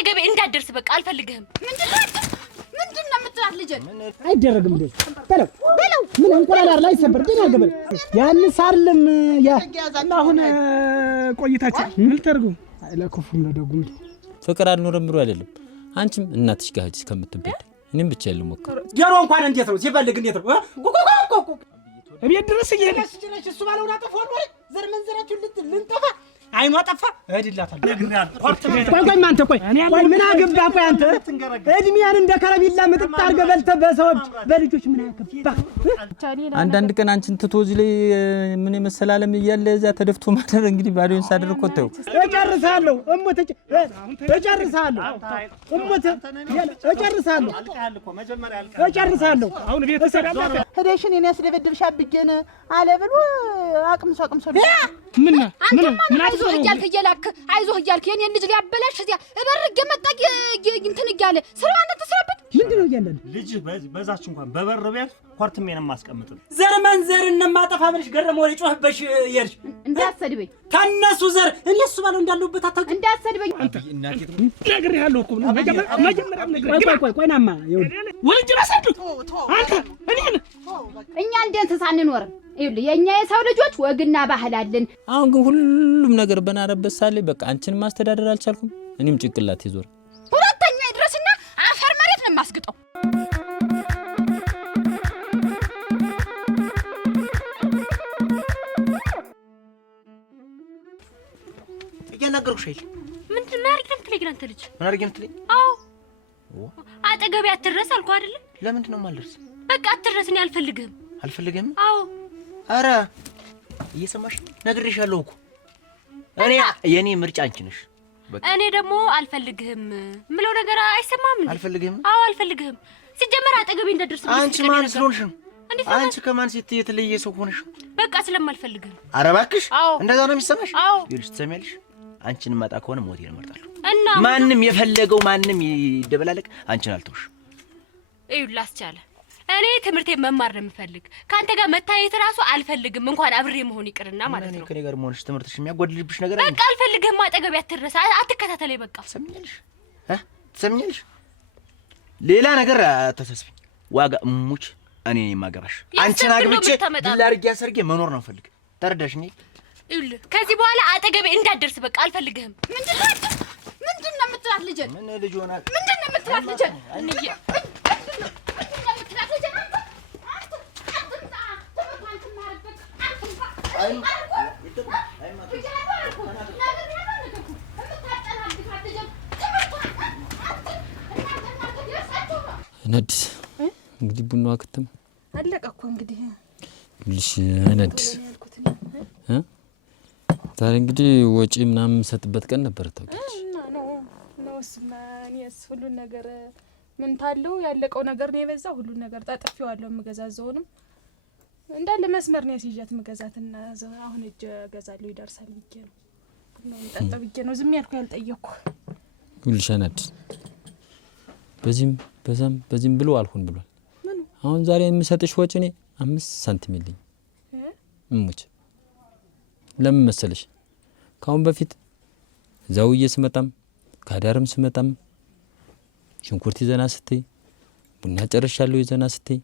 አጠገቤ እንዳትደርስ በቃ አልፈልግህም። ምንድነው የምትላት ልጅ? አይደረግም እንዴ? በለው ምን እንቆላላር ላይ ሰበር ደና ገበል ያን ሳርልም ያ አሁን ቆይታችሁ ምን ተርጉ ለኩፉም ለደጉም ፍቅር አልኖርም ብሎ አይደለም። አንቺም እናትሽ ጋር ሂጂ እስከምትበድ እኔም ብቻ ልሞክር። ጆሮ እንኳን እንዴት ነው ሲፈልግ እንዴት ነው ኮኮኮኮ እቤት ድረስ እየሄደች እሱ ባለውና ጠፋው ነው ዘር መንዘራችሁ ልንጠፋ አይኗ ጠፋ እድላታል ነግሬያለሁ። ቆይ ማንተ ቆይ ምን አገባ? ቆይ አንተ እድሜያን እንደ ከረቢላ ምጥጥ አድርገህ በልተህ በሰዎች በልጆች ምን አገባ? አንዳንድ ቀን አንቺን ትቶ እዚህ ላይ ምን መሰላለም እያለ እዛ ተደፍቶ ማደር እንግዲህ ባዶን ሳደር እኮ ተው እጨርሳለሁ። እሞት እጨርሳለሁ። እሞት እጨርሳለሁ። አሁን ቤት ተሰራለ ሄደሽን እኔ ያስደበደብሽ አብጌን አለ ብሎ አቅምሶ ምን አይዞህ እያልክ እየላክ አይዞህ እያልክ የኔን ልጅ ሊያበላሽ እዚያ እበርግ መጣቂ እንትን እያለ ስራውን ተስራበት ምንድነው እያለን ልጅ በዛች እንኳን በበር ቢያልፍ ኳርትሜን ማስቀምጥ ዘር መንዘርን ማጠፋ ብለሽ ገረመው ጮህበሽ ይርሽ እንዳሰድበኝ ታነሱ ዘር እኔ እሱ ባለው እንዳለበት አታውቂ እንዳሰድበኝ እናቴ ነገር ያለው እኮ መጀመሪያ ነገር ቆይናማ ወልጅ ራሳዱ አንተ እኛ እንደ እንስሳ አንኖርም። ይኸውልህ የኛ የሰው ልጆች ወግና ባህል አለን። አሁን ግን ሁሉም ነገር በናረበት ሳለ በቃ አንቺን ማስተዳደር አልቻልኩም። እኔም ጭንቅላት ይዞር ሁለተኛ ይድረስና አፈር መሬት ነው ማስቀጠው። እያናገርኩሽ አይደል? ምንድን ነው ያርገን ትለኝ አንተ ልጅ? ምን አርገን ትለኝ? አዎ አጠገቤ አትድረስ አልኩህ አይደል? ለምንድን ነው ማልደርስ? በቃ አትድረስ። እኔ አልፈልግህም። አዎ አረ እየሰማሽ ነግሬሻለሁ እኮ እኔ የኔ ምርጫ አንቺ ነሽ። እኔ ደግሞ አልፈልግህም ምለው ነገር አይሰማም እንዴ? አልፈልግህም? አዎ አልፈልግህም። ሲጀመር አጠገቤ እንዳትደርስ አንቺ ማን ስለሆንሽ ነው? አንቺ ከማን ሴት የተለየ ሰው ሆነሽ? በቃ ስለማልፈልግህ። አረ እባክሽ አዎ እንደዛ ነው የሚሰማሽ? አዎ ይልሽ ትሰሚያለሽ? አንቺን ማጣ ከሆነ ሞት ይመርጣለሁ። እና ማንም የፈለገው ማንም ይደበላለቅ አንቺን አልተውሽ። ይኸውልህ አስቻለ እኔ ትምህርቴ መማር ነው የምፈልግ። ካንተ ጋር መታየት ራሱ አልፈልግም። እንኳን አብሬ መሆን ይቅርና ማለት ነው። ከኔ ጋር መሆንሽ ትምህርትሽ የሚያጓድልብሽ ነገር አይደል? በቃ አልፈልግም። አጠገቤ አትድረስ። አትከታተለኝ። በቃ ትሰሚኛለሽ? ሌላ ነገር አታሳስቢኝ። ዋጋ ሙች እኔ የማገባሽ አንቺን አግብቼ ላርጊ ያሰርጌ መኖር ነው ፈልግ። ተረዳሽኝ? ይኸውልህ ከዚህ በኋላ አጠገቤ እንዳትደርስ። በቃ አልፈልግህም። ምንድነው የምትላት ልጅ? ምን ልጅ ሆና ምንድነው የምትላት ልጅ? ነድስ እንግዲህ ቡናው ከተም አለቀ እኮ እንግዲህ ልሽ ነድስ ዛሬ እንግዲህ ወጪ ምናምን ሰጥበት ቀን ነበር ታውቂያለሽ። ነውስማ እኔስ ሁሉን ነገር ምን ታለው ያለቀው ነገር ነው የበዛው። ሁሉን ነገር ታጥፊዋለሁ። የምገዛዘውንም እንዳለ መስመር ነው ያስይዣት መገዛትና አሁን እጅ ገዛለሁ ይደርሳል ብዬ ነው ነው ተጠብቄ ነው ዝም ያልኩ ያልጠየቅኩ ልሽ ነድስ በዚህም ብሎ አልሆን ብሏል። አሁን ዛሬ የምሰጥሽ ወጪ እኔ 5 ሳንቲም የለኝ እሙች። ለምን መሰለሽ ካሁን በፊት ዛውዬ ስመጣም ካዳርም ስመጣም ሽንኩርት ይዘና ስትይ ቡና ጨርሻለሁ ይዘና ስትይ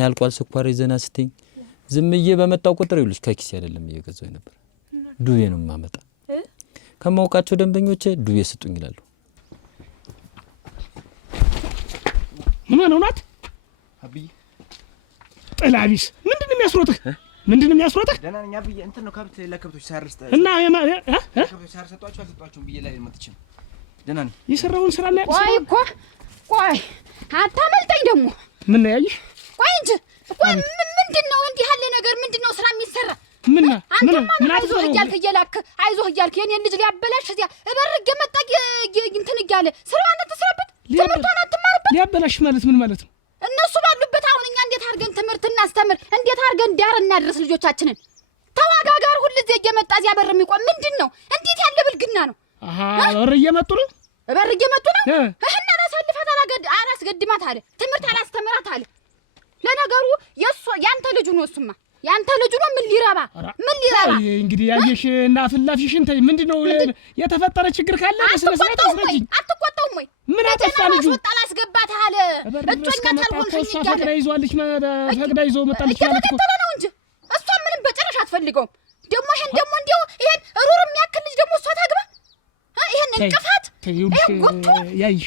ያልቋል ስኳር ይዘና ስትይ ዝምዬ በመጣው ቁጥር ይሉሽ ከኪስ አይደለም እየገዛው ነበር ዱቤ ነው ማመጣ። ከማውቃቸው ደንበኞቼ ዱቤ ስጡኝ ይላሉ። ምን ሆነናት አብይ ጥላቢስ ምንድነው የሚያስሮጥህ? ደህና ነኝ አብይ። እንትን ነው ከብት ለከብቶች ሳርስተ እና ከብቶች ሳርሰጧቸው አልሰጧቸውም ብዬ ላይ መጥቼ ደህና ነኝ። የሰራውን ስራ ላይ ቆይ አታመልጠኝ ደግሞ ምን ነው ያይሽ? ቆይ እንጂ ቆይ ምንድነው እንዲህ ያለ ነገር ምንድነው ስራ የሚሰራ? ምን አይዞህ እያልክ የኔን ልጅ ሊያበላሽ እዚያ እበርግ መጣቂ እንትን እያለ ስራውን ተስራበት ትምህርቷን አትማርበት። ሊያበላሽ ማለት ምን ማለት ነው? እነሱ ባሉበት አሁን እኛ እንዴት አድርገን ትምህርት እናስተምር? እንዴት አድርገን ዳር እናድርስ ልጆቻችንን? ተዋጋጋር ሁሉ እዚህ እየመጣ እዚያ በር የሚቆም ምንድነው? እንዴት ያለ ብልግና ነው? በር እየመጡ ነው። እህና አሳልፋት አላስገድማት አለ። ትምህርት አላስተምራት አለ። ለነገሩ ያንተ ልጅ ነው እሱማ ያንተ ልጅ ነው ምን ሊረባ እንግዲህ ያየሽ እና ፍላፊሽን ተይ ምንድነው የተፈጠረ ችግር ካለ ስለሰለሰለ አስረጂ አትቆጣውም ወይ ምን አጠፋ ልጁ ወጣላ አስገባት አለ እጮኛ ታልሆንሽ ፈቅዳ ይዟልሽ ፈቅዳ ይዞ መጣልሽ ማለት እኮ ነው እንጂ እሷ ምንም በጨረሻ አትፈልገውም ደግሞ እንደው ይሄን ሩር የሚያክል ልጅ ደግሞ እሷ ታግባ ይሄን እንቅፋት ያይሽ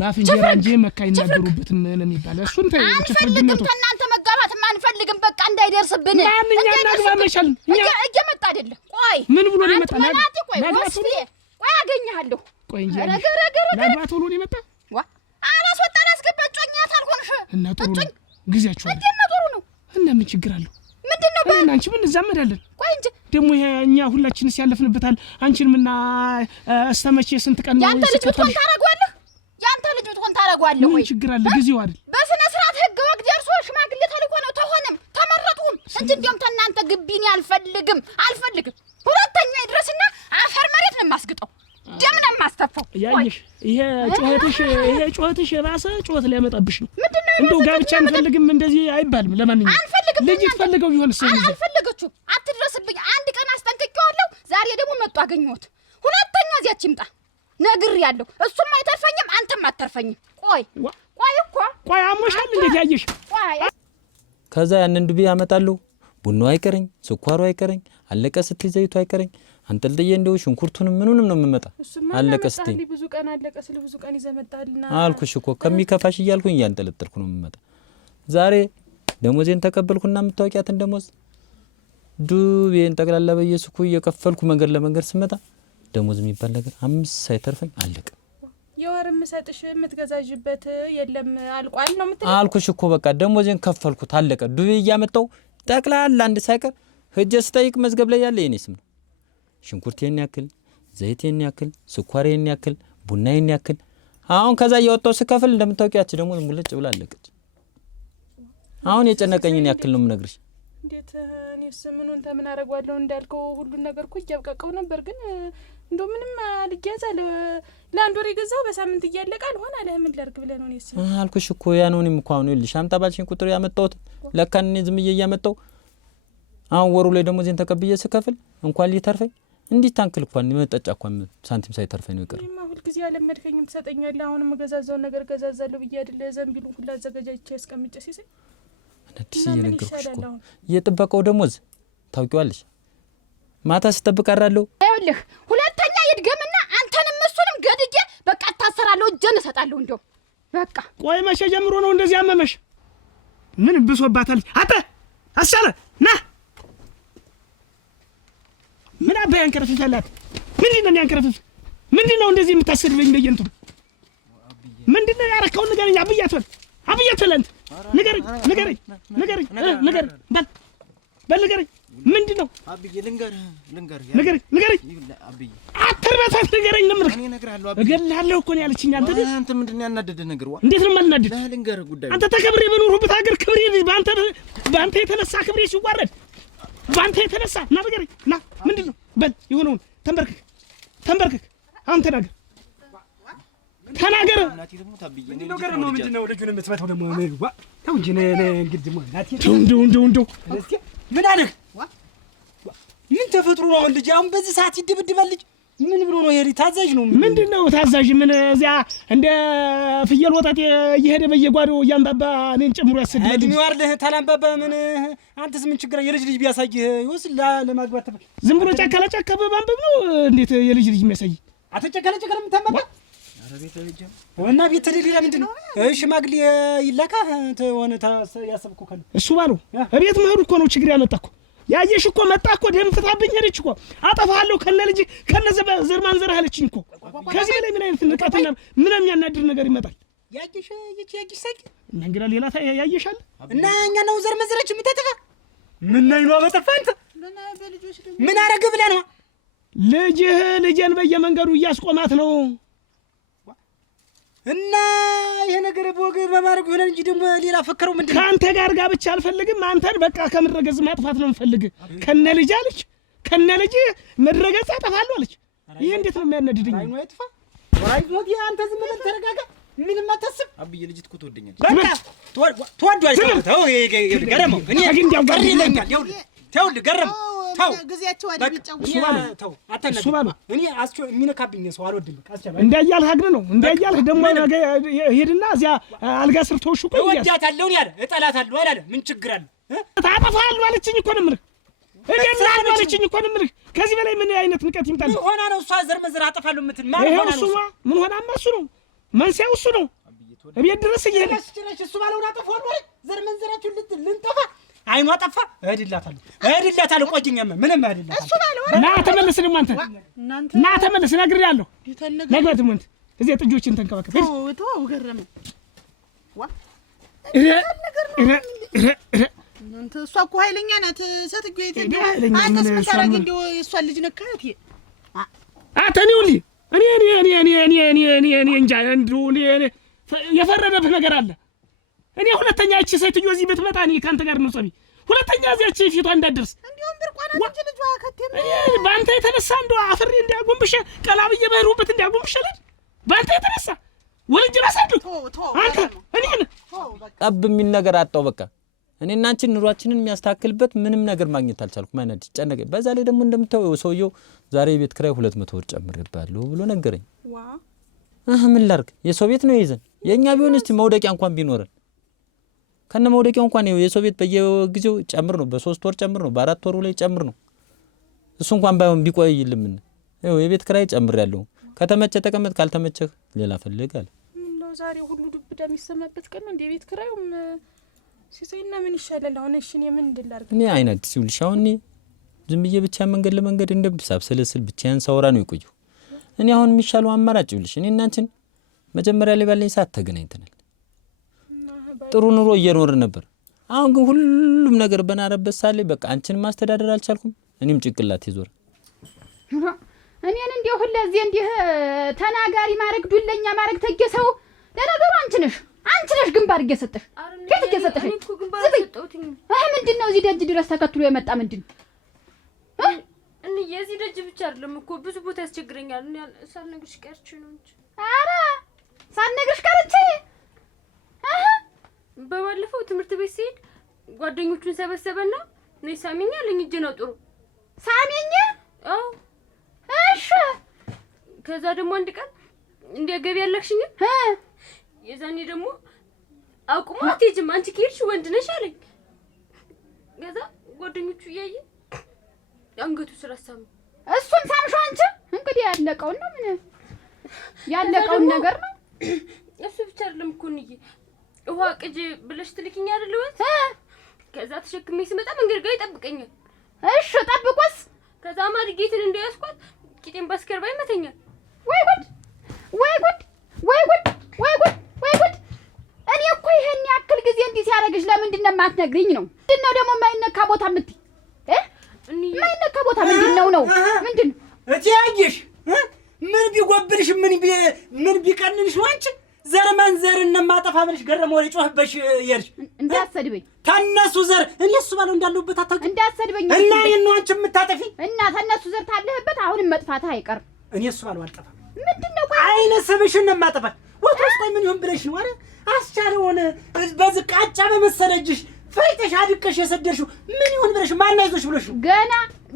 ባፍንጀራ እንጂ መካ ይናገሩበት ምን የሚባለው እሱን ተይ አንፈልግም እናንተ መጋባት አንፈልግም በቃ እንዳይደርስብን ማንኛ እናግባመሻል እየመጣ አይደለም ቆይ ምን ብሎ ነው መጣ ቆይ አገኘሃለሁ ቆይ እንጂ ናግባት ብሎ ነው መጣ አላስወጣ አላስገባ ጮኛት አልሆንሽ እና ጥሩ ነው ጊዜያችሁ አይደል እና ጥሩ ነው እና ምን ችግር አለው ምንድነው እና አንቺ ምን እንዛመዳለን ቆይ እንጂ ደግሞ እኛ ሁላችንስ ያለፍንበታል አንቺን ምንና አስተመቼ ስንት ቀን ነው ያንተ ልጅ ብትሆን ታረጋዋለህ ወይ ችግር አለ ጊዜው አይደል በስነ ስርዓት ህግ ወግ ደርሶ ሽማግሌ ተልኮ ነው ተሆነም ተመረጡም እንጂ እንደም ተናንተ ግቢን አልፈልግም ሁለተኛ ይድረስና አፈር መሬት ነው የማስግጠው ደም ነው የማስተፋው ያይሽ ይሄ ጩኸትሽ የባሰ ጩኸት ሊያመጣብሽ ነው እንደው ጋብቻ አንፈልግም እንደዚህ አይባልም ለማንኛውም ልጅ ትፈልገው ቢሆን አልፈልገችም አትድረስብኝ አንድ ቀን አስጠንቅቄዋለሁ ዛሬ ደግሞ መጥቶ አገኘሁት ሁለተኛ እዚያች ይምጣ ነግሬያለሁ እሱም አይተርፈኝም አንተም አትተርፈኝም ቆይ አሞሻል እንዴት ያየሽ ከዛ ያንን ዱቤ ያመጣሉ ቡናው አይቀረኝ ስኳሩ አይቀረኝ አለቀ ስትይ ዘይቱ አይቀረኝ አንጠልጥዬ እንደው ሽንኩርቱንም ምኑንም ነው የምመጣ አለቀ ስትይ ብዙ ቀን አለቀ ስለ ብዙ ቀን ይዘመጣልና አልኩሽ እኮ ከሚከፋሽ እያልኩኝ ያንጠለጥልኩ ነው የምመጣ ዛሬ ደሞዜን ተቀበልኩና የምታወቂያትን ደሞዝ ዱቤን ጠቅላላ በየሱቁ እየከፈልኩ መንገድ ለመንገድ ስመጣ ደሞዝ የሚባል ነገር 5 ሳይተርፈኝ አለቀ የወር ምሰጥሽ የምትገዛጅበት የለም አልቋል ነው የምትለው አልኩሽ እኮ በቃ ደሞዜን ከፈልኩት አለቀ ዱቤ እያመጣው ጠቅላላ አንድ ሳይቀር ሄጄ ስጠይቅ መዝገብ ላይ ያለ የኔ ስም ነው ሽንኩርቴን ያክል ዘይቴን ያክል ስኳሬን ያክል ቡናዬን ያክል አሁን ከዛ እያወጣው ስከፍል እንደምታውቂያችሁ ደግሞ ሙልጭ ብላ አለቀች አሁን የጨነቀኝን ያክል ነው የምነግርሽ እንዴት እኔስ ምኑን ተምን አረጋለሁ እንዳልከው ሁሉን ነገር እኮ እያብቃቀው ነበር ግን እንደው ምንም አልገዛለ ለአንድ ወር የገዛው በሳምንት እያለቀ አልሆነ አለ ምን ላድርግ ብለህ ነው እኔስ አልኩሽ እኮ ያ ነው እኔም እኮ አሁን ይልሽ አምጣ ባልሽኝ ቁጥር ያመጣሁት ለካ እኔ ዝም እያመጣው አሁን ወሩ ላይ ደግሞ ዜን ተቀብዬ ስከፍል እንኳን ሊተርፈኝ እንዴት ታንክል እንኳን መጠጫ እንኳን ሳንቲም ሳይተርፈኝ ነው ይቀር እማ ሁሉ ጊዜ ያለመድከኝም ትሰጠኛለህ አሁን መገዛዛው ነገር ገዛዛለሁ ብዬ አይደለ ዘንቢሉን ሁሉ አዘጋጃጅቼ ያስቀምጬ ሲሰኝ አዲስ እየነገርኩሽ እኮ የጥበቃው ደሞዝ ታውቂዋለሽ ማታ ስጠብቅ አራለሁ አይልህ ሁለተኛ ይድገምና አንተንም እሱንም ገድጄ በቃ ታሰራለሁ እጄን እሰጣለሁ እንደው በቃ ቆይ መቼ ጀምሮ ነው እንደዚህ አመመሽ ምን ብሶባታል አተ አሰረ ና ምን አባይ አንከረፍሻላት ምንድነው ያንከረፍሽ ምንድነው እንደዚህ የምታሰድበኝ በየንቱ ምንድነው ያረከው ንገረኝ አብያተለንት ንገረኝ በል ንገረኝ ምንድነው አብዬ ልንገር አብዬ አትርበታት ንገረኝ ነው እኔ እነግርሃለሁ አብዬ እገልሃለሁ እኮ ነው ያለችኝ አንተ ምንድነው ያናደደ ነገር እንዴት ነው የማልናደድ ልንገር ጉዳይ አንተ ተከብሬ በኖርሁበት ሀገር ክብሬ በአንተ የተነሳ ክብሬ ሲዋረድ በአንተ የተነሳ ና ንገረኝ ና ምንድነው በል የሆነውን ተንበርክክ አሁን ተናገር እናቴ ደግሞ ታብዬ ምንድነው ልጁን የምትመታው ደግሞ ተው እንጂ እንግዲህ ደግሞ እናቴ እንደው እስኪ ምን አደረግ ምን ተፈጥሮ ነው ልጅ አሁን በዚህ ሰዓት ይደብድባል ልጅ ምን ብሎ ነው ይሄ ታዛዥ ነው ምንድነው ታዛዥ ምን እዚያ እንደ ፍየል ወጣት እየሄደ በየጓዶ እያንባባ እኔን ጨምሮ ያሰድላል እድሜው አይደል ታላንባባ ምን አንተስ ምን ችግር የልጅ ቢያሳይህ ይወስላ ለማግባት ዝም ብሎ ጫካ በማንበብ ነው እንዴት የልጅ የሚያሳይ አትጨከለ የምታመጣ አረቤት ልጅ እና ቤት ሌላ ምንድነው ሽማግሌ ይላካ ተሆነ ያሰብኩ ከነ እሱ ባለው እቤት መሄዱ እኮ ነው ችግር ያመጣኩ ያየሽ እኮ መጣ እኮ ደም ፍታብኝ ሄደች እኮ አጠፋለሁ ከነ ልጅ ከነ ዘር ማንዘር አለችኝ እኮ ከዚህ ላይ ምን አይነት ንቀትና ምን የሚያናድር ነገር ይመጣል ያቂሽ ሳቂ እንግዳ ሌላ ያየሻል እና እኛ ነው ዘር መዘራች የምታጠፋ ምን ላይ ነው በጠፋንተ ምን አረግ ብለህ ነው ልጅህን በየመንገዱ እያስቆማት ነው እና ይሄ ነገር በወግ በማድረግ ሆነ እንጂ ደግሞ ሌላ ፈከረው ምንድነው ካንተ ጋር ጋብቻ አልፈልግም አንተን በቃ ከምድረገጽ ማጥፋት ነው የምፈልግ ከነ ልጅ አለች ከነ ልጅ ምድረገጽ አጠፋለሁ አለች ይሄ እንዴት ነው የሚያነድድኝ አይኑ አይጥፋ አይዞት አንተ ዝም ብለህ ተረጋጋ ምንም አታስብ። አብዬ ልጅት እኮ ትወደኛለች። በቃ ትወዷለች። ተው ገረመው እኔ ቀር ይለኛል። ይኸውልህ ገረመው ተው ጊዜያቸው አይደል ቢጫወቱ ተው አታነሱ እኔ የሚነካብኝ ሰው አልወድም። እንዳያልህ አግን ነው እንዳያልህ ደግሞ ነገ ሄድና እዚያ አልጋ ስር ተወሽቆ እወዳታለሁ ያለ እጠላታለሁ አላለ። ምን ችግር አለ? ታጠፋለህ አለችኝ እኮ ነው የምልህ። እገድልሃለሁ አለችኝ እኮ ነው የምልህ። ከዚህ በላይ ምን አይነት ንቀት ይምጣል? ምን ሆና ነው እሷ ዘር መዝር አጠፋለሁ የምትል? ማን ሆና ነው? ምን ሆናማ እሱ ነው መንስኤው እሱ ነው። እቤት ድረስ እየሄደ እሱ ባለውን አጠፋለሁ አይደል? ዘር መንዘራችሁን ልንጠፋ አይኗ ጠፋ። እሄድላታለሁ ቆይኝማ ምንም እሄድላታለሁ። እሱ ባለው ና ተመለስ ደግሞ አንተ ና ተመለስ ነግሬሃለሁ። ነግሬህ ምን እዚህ ጥጆችን ተንከባከብ። ተው ገረመው አንተ እሷ እኮ ኃይለኛ ናት። ሴትዮ የት አንተስ ምን ታረግ እንደው እሷን ልጅ ነካት አተኒውሊ እኔ እንጃ እንደው የፈረደብህ ነገር አለ። እኔ ሁለተኛ እቺ ሴትዮ እዚህ ብትመጣ እኔ ካንተ ጋር ነው ጸቢ። ሁለተኛ እዚያች ፊቷ እንዳትደርስ እንዴውም ብርቋና እንጂ ልጅ ከተም ባንተ የተነሳ እንደው አፍሬ እንዲያጎንብሽ ቀላብዬ በሩበት እንዲያጎንብሽ ልጅ ባንተ የተነሳ ወልጅ ራሳዱ አንተ እኔን ጠብ የሚል ነገር አጣው። በቃ እኔና አንቺ ኑሯችንን የሚያስተካክልበት ምንም ነገር ማግኘት አልቻልኩም። ማነድ ጨነቀኝ። በዛ ላይ ደግሞ እንደምታው ሰውየው ዛሬ ቤት ክራይ 200 ብር ጨምሬባለሁ ብሎ ነገረኝ። ምን ላድርግ? የሰው ቤት ነው ይዘን የኛ ቢሆን እስቲ መውደቂያ እንኳን ቢኖረን ከነ መውደቂያው እንኳን የሰው ቤት በየጊዜው ጨምር ነው። በ3 ወር ጨምር ነው። በ4 ወሩ ላይ ጨምር ነው። እሱ እንኳን ባይሆን ቢቆይልም ነው የቤት ክራይ ጨምሬያለሁ። ከተመቸ ተቀመጥ፣ ካልተመቸህ ሌላ ፈልግ አለ። ነው ዛሬ ሁሉ ዱብዳ የሚሰማበት ቀን ነው እንደ ቤት ክራዩም ሲሰይና ምን ይሻላል አሁን? እሺ እኔ ምን እንድላርግ? እኔ አይነት ሲውልሽ አሁን ዝም ብዬ ብቻ መንገድ ለመንገድ እንደምሳብሰለስል ብቻዬን ሳወራ ነው የቆየው። እኔ አሁን የሚሻለው አማራጭ ይውልሽ እኔ እና አንቺን መጀመሪያ ላይ ባለኝ ሰዓት ተገናኝተናል። ጥሩ ኑሮ እየኖርን ነበር። አሁን ግን ሁሉም ነገር በናረበት ሳለ በቃ አንቺን ማስተዳደር አልቻልኩም። እኔም ጭንቅላት ይዞር እኔን እንዲሁ ሁለዚህ እንዲህ ተናጋሪ ማረግ ዱለኛ ማረግ ተገሰው ለነገሩ አንቺ ነሽ ግንባር እየሰጠሽ ከት እየሰጠሽ እኔ እኮ ግንባር ሰጠውትኝ። ምንድነው እዚህ ደጅ ድረስ ተከትሎ የመጣ ምንድን እኔ የዚህ ደጅ ብቻ አይደለም እኮ ብዙ ቦታ ያስቸግረኛል። እኔ ሳልነግርሽ ቀርቼ ነው እንጂ። ኧረ ሳልነግርሽ ቀርቼ በባለፈው ትምህርት ቤት ሲሄድ ጓደኞቹን ሰበሰበና ነይ ሳሚኛ ለኝ እጅ ነው ጥሩ ሳሚኛ። አዎ እሺ። ከዛ ደግሞ አንድ ቀን እንዲያገቢ ያለክሽኝ የዛኔ ደግሞ አቁማ አትሄጂም አንቺ ከሄድሽ ወንድ ነሽ አለኝ። ከዛ ጓደኞቹ እያየ አንገቱ ስራሳሙ እሱን ሳምሽው አንቺ እንግዲህ ያለቀው ነው ምን ያለቀው ነገር ነው። እሱ ብቻ አይደለም እኮ እንዬ ውሃ ቅጂ ብለሽ ትልኪኝ አይደል ወይ? ከዛ ተሸክሜ ስመጣ መንገድ ጋር ይጠብቀኛል። እሺ ጠብቆስ? ከዛ ማድጌትን እንደያስኳት ቂጤን ባስከርባ ይመተኛል። ወይ ጉድ ወይ ጉድ ወይ ጉድ ወይ ጉድ ወይ ጉድ! እኔ እኮ ይሄን ያክል ጊዜ እንዲህ ሲያረግሽ ለምንድን ነው የማትነግሪኝ ነው? ምንድነው ደግሞ የማይነካ ቦታ የምትይ የማይነካ ቦታ ምንድነው ነው? ምንድነው እትያየሽ ምን ቢጎብልሽ ምን ቢቀንልሽ ነው አንቺ ዘር መንዘርን ማጠፋ ብለሽ ገረመው ጮህበሽ ይርሽ እንዳሰድበኝ ተነሱ ዘር እኔ እሱ ባለው እንዳለውበት አታውቂ እንዳሰድበኝ እና እኔን ነው አንቺ የምታጠፊ እና ተነሱ ዘር ታለህበት አሁንም መጥፋትህ አይቀርም። እኔ እሱ ባለው አልጠፋም። ምንድነው አይነ ሰብሽን ነው ማጠፋ ወጥቶስ ቆይ ምን ይሁን ብለሽ ነው አይደል? አስቻለውን በዝቃጫ በመሰለጅሽ ፈይተሽ አድቀሽ የሰደርሽው ምን ይሁን ብለሽ ማን አይዞሽ ብለሽ ነው?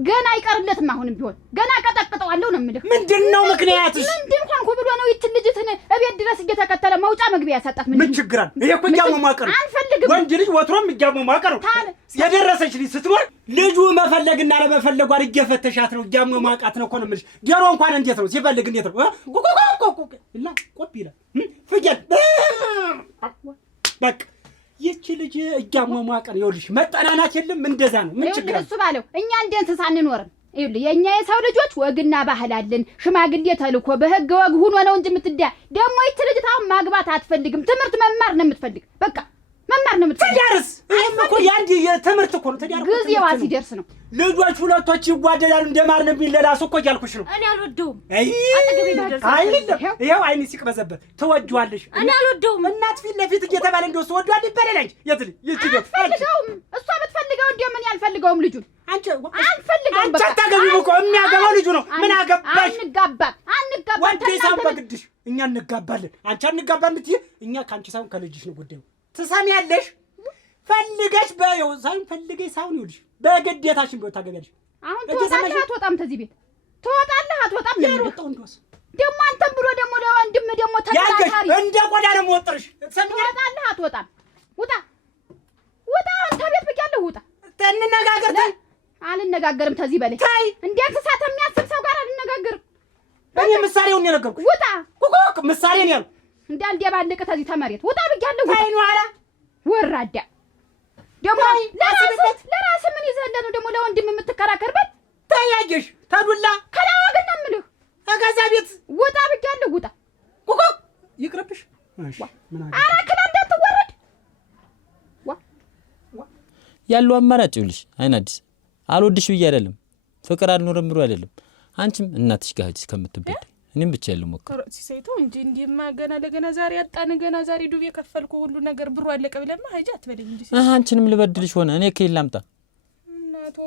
ገና አይቀርለትም። አሁንም ቢሆን ገና ቀጠቅጠዋለሁ ነው የምልህ። ምንድነው ምክንያትሽ? ምንድን ሆንኩ ብሎ ነው ይችን ልጅትን እቤት ድረስ እየተከተለ መውጫ መግቢያ ያሳጣት? ምን ችግር አለ? ይሄ እኮ እያሟሟቀር ነው። አልፈልግም። ወንድ ልጅ ወትሮም እያሟሟቀር ነው። የደረሰች ልጅ ስትኖር ልጁ መፈለግና ለመፈለጓ እየፈተሻት ነው፣ እያሟሟቃት ነው እኮ ነው የምልሽ። ዶሮ እንኳን እንዴት ነው ሲፈልግ እንዴት ነው ኮኮኮኮ ይላ ቆብ ይላል ፍየል በቃ ይቺ ልጅ እያሟሟቀር ይኸውልሽ መጠናናት የለም እንደዛ ነው። ምን ችግር አለ? እሱ ባለው እኛ እንደ እንስሳ አንኖርም። ይኸውልህ የኛ የሰው ልጆች ወግና ባህል አለን። ሽማግሌ ተልኮ በህግ ወግ ሆኖ ነው እንጂ የምትዳያ። ደግሞ ይቺ ልጅ ታውን ማግባት አትፈልግም። ትምህርት መማር ነው የምትፈልግ። በቃ መማር ነው የምትፈልግ። ትዳርስ ይሄም እኮ ያንዲ የትምህርት እኮ ነው። ትዳር ጊዜዋ ሲደርስ ነው። ልጆች ሁለቶች ይጓደዳሉ እንደማር ነው ቢለላሱ እኮ እያልኩሽ ነው። እኔ አልወደውም። አጠገቤ ይደርስ አይደለም። ይሄው አይኔ ሲቅበዘበት ትወጂዋለሽ። እኔ አልወደውም። እናት ፊት ለፊት እየተባለ እንደው ትወጂዋለሽ ይባላል እንጂ የት ልጅ አትፈልገውም። እሷ ብትፈልገው እንደው ምን ያልፈልገውም ልጁን አንቺ አንፈልግም። አንቺ አታገቢም እኮ የሚያገባው ልጁ ነው። ምን አገባሽ? አንጋባም ወንዴ ሳይሆን በግድሽ እኛ እንጋባለን። አንቺ አንጋባም ብትይ እኛ ከአንቺ ሳይሆን ከልጅሽ ነው ጉዳዩ። ትሰሚያለሽ? ፈልገሽ በይው ሳይሆን ፈልገሽ ሳይሆን ይኸውልሽ በግዴታሽን ቢሆን ታገቢያለሽ። አሁን ትወጣለህ አትወጣም? ተዚህ ቤት ትወጣለህ አትወጣም? ያልወጣው እንደውስ ደግሞ አንተም ብሎ ደግሞ ለወንድም ደግሞ ተከራካሪ እንደ ቆዳ ነው የምወጥርሽ። ትወጣለህ አትወጣም? ውጣ ውጣ! አንተ ቤት ብያለሁ ውጣ! እንነጋገር። ተይ አልነጋገርም። ተዚህ በላይ ተይ። እንደ እንስሳት የሚያስብ ሰው ጋር አልነጋገርም። እኔ ምሳሌውን ነው የነገርኩሽ። ውጣ! ኩኩክ ምሳሌ ነው ያልኩት። እንዳልደባልቅ ተዚህ ተመሬት ውጣ ብያለሁ። ተይ ነው አላ ወራዳ ደግሞ ለራስህ ምን ይዘህ ነው ደግሞ ለወንድም የምትከራከርበት? ተያየሽ ተዱላ ከላዋግና ምልህ ከዛ ቤት ውጣ ብያለሁ። ውጣ! ኩኩክ ይቅርብሽ። እሺ ምን አለ አራክላ እንዳትወረድ ያለው አማራጭ ይኸውልሽ አይን አዲስ አልወድሽ ብዬ አይደለም ፍቅር አልኖርም ብሎ አይደለም። አንቺም እናትሽ ጋር ሂጂ እስከምትበድ እኔም ብቻ ያለው ሞክር ሲሰይቶ እንጂ እንዲማ ገና ለገና ዛሬ አጣን ገና ዛሬ ዱቤ ከፈልኩ ሁሉ ነገር ብሩ አለቀ ብለማ ሂጂ አትበለኝ እንጂ አንቺንም ልበድልሽ ሆነ እኔ ከየት ላምጣ?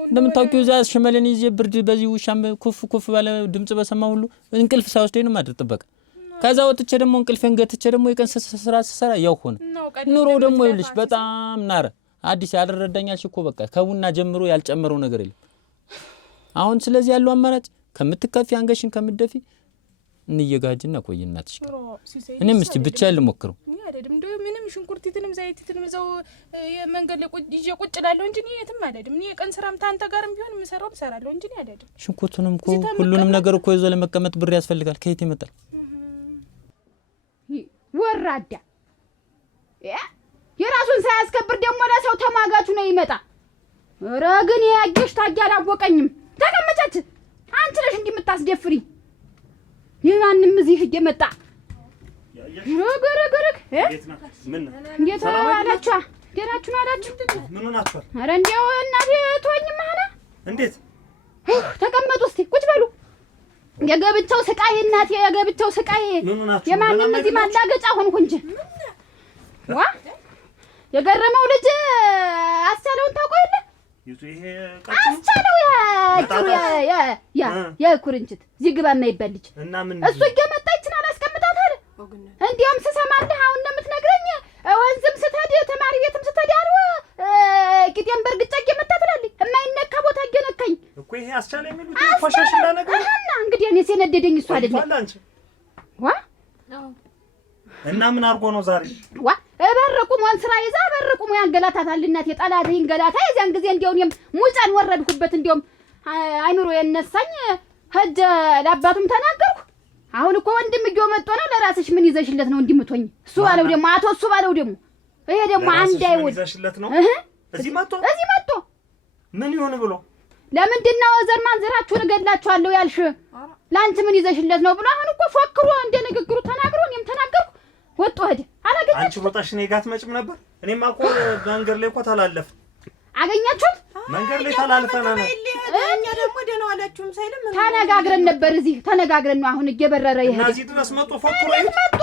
እንደምታውቂው እዛ ሽመለን ይዤ ብርድ በዚህ ውሻም ኩፍ ባለ ድምጽ በሰማ ሁሉ እንቅልፍ ሳይወስደኝ ነው ማድር ጥበቃ። ከዛ ወጥቼ ደግሞ እንቅልፌን ገትቼ ደግሞ የቀን ስራ ስሰራ ያው ሆነ ኑሮ ደግሞ ይኸውልሽ በጣም ናረ። አዲስ ያልረዳኛልሽ እኮ በቃ ከቡና ጀምሮ ያልጨመረው ነገር የለም አሁን። ስለዚህ ያለው አማራጭ ከምትከፊ አንገሽን ከምትደፊ እንየጋጅና ቆይ እናትሽ እኔም እስቲ ብቻ ልሞክረው። እኔ አይደለም እንደው ምንም ሽንኩርቲትንም ዘይቲትንም ዘው የመንገድ ላይ ይዤ ቁጭ እላለሁ እንጂ እኔ የትም አይደለም። እኔ የቀን ስራም ታንተ ጋርም ቢሆን የምሰራው እሰራለሁ እንጂ እኔ አይደለም። ሽንኩርቱንም እኮ ሁሉንም ነገር እኮ ይዞ ለመቀመጥ ብር ያስፈልጋል። ከየት ይመጣል? ወራዳ የራሱን ሳያስከብር ደግሞ ለሰው ተማጋቹ ነው ይመጣ። ኧረ ግን ያጌሽ ታጊ አላወቀኝም። ተቀመጫች አንቺ ነሽ እንዲህ የምታስደፍሪ። የማንም እዚህ እየመጣ ረገረገረግ እንዴት አላችሁ? ደህናችሁ ነው አላችሁ? ምን ሆናችሁ? ኧረ እንደው እናቴ ተወኝም አለ። እንዴት ተቀመጡ እስቲ ቁጭ በሉ። የገብቻው ስቃይ እናቴ የገብቻው ስቃይ የማንም እዚህ ማላገጫ ሆንኩ እንጂ ዋ የገረመው ልጅ አስቻለውን ታውቀው የለ አስቻለው የኩርንችት እዚህ ግባ የማይባል ልጅ እሱ እየመጣችን አላስቀምጣት አለ። እንዲያውም ስሰማልህ አሁን ነው የምትነግረኝ ወንዝም ስትሄድ ተማሪ ቤትም ስትሄድ አሉ ቂጤን በርግጫ እየመታ ትላለች። የማይነካ ቦታ እየነካኝ እኮ ይሄ አስቻለ የሚሉት ቆሻሽ እንዳነገር እና እንግዲህ እኔ ሲነደደኝ እሱ አይደለም ዋ እና ምን አርጎ ነው ዛሬ ዋ እበርቁም ወን ስራ ይዛ እበርቁም ያንገላታታል። እናቴ ጠላት ይንገላታ። የዚያን ጊዜ እንዲያው እኔም ሙጫን ወረድኩበት። እንዲያውም አይምሮ የነሳኝ ሂጅ ለአባቱም ተናገርኩ። አሁን እኮ ወንድም እየው መጥቶ ነው ለራስሽ ምን ይዘሽለት ነው እንዲምቶኝ እሱ ባለው ደግሞ አቶ እሱ ባለው ደግሞ ይሄ ደግሞ አንድ አይወድ ይዘሽለት ነው እዚህ መጥቶ ምን ይሆን ብሎ ለምንድን ነው ዘር ማንዘራችሁን እገላችኋለሁ ያልሽ ላንቺ ምን ይዘሽለት ነው ብሎ አሁን እኮ ፎክሮ እንደ ንግግሩ ተናግሮ እኔም ተናገርኩ። ወጥቶ ሄደ። አላገኛችሁት? አንቺ ወጣሽ እኔ ጋር አትመጭም ነበር? እኔማ እኮ መንገድ ላይ እኮ ተላለፍ አገኛችሁት? መንገድ ላይ ተላልፈናል። እኛ ደግሞ ደህና ዋላችሁም ሳይልም ተነጋግረን ነበር። እዚህ ተነጋግረን ነው አሁን እየበረረ ይሄ እና እዚህ ድረስ መጥቶ ፎክሮ መጥቶ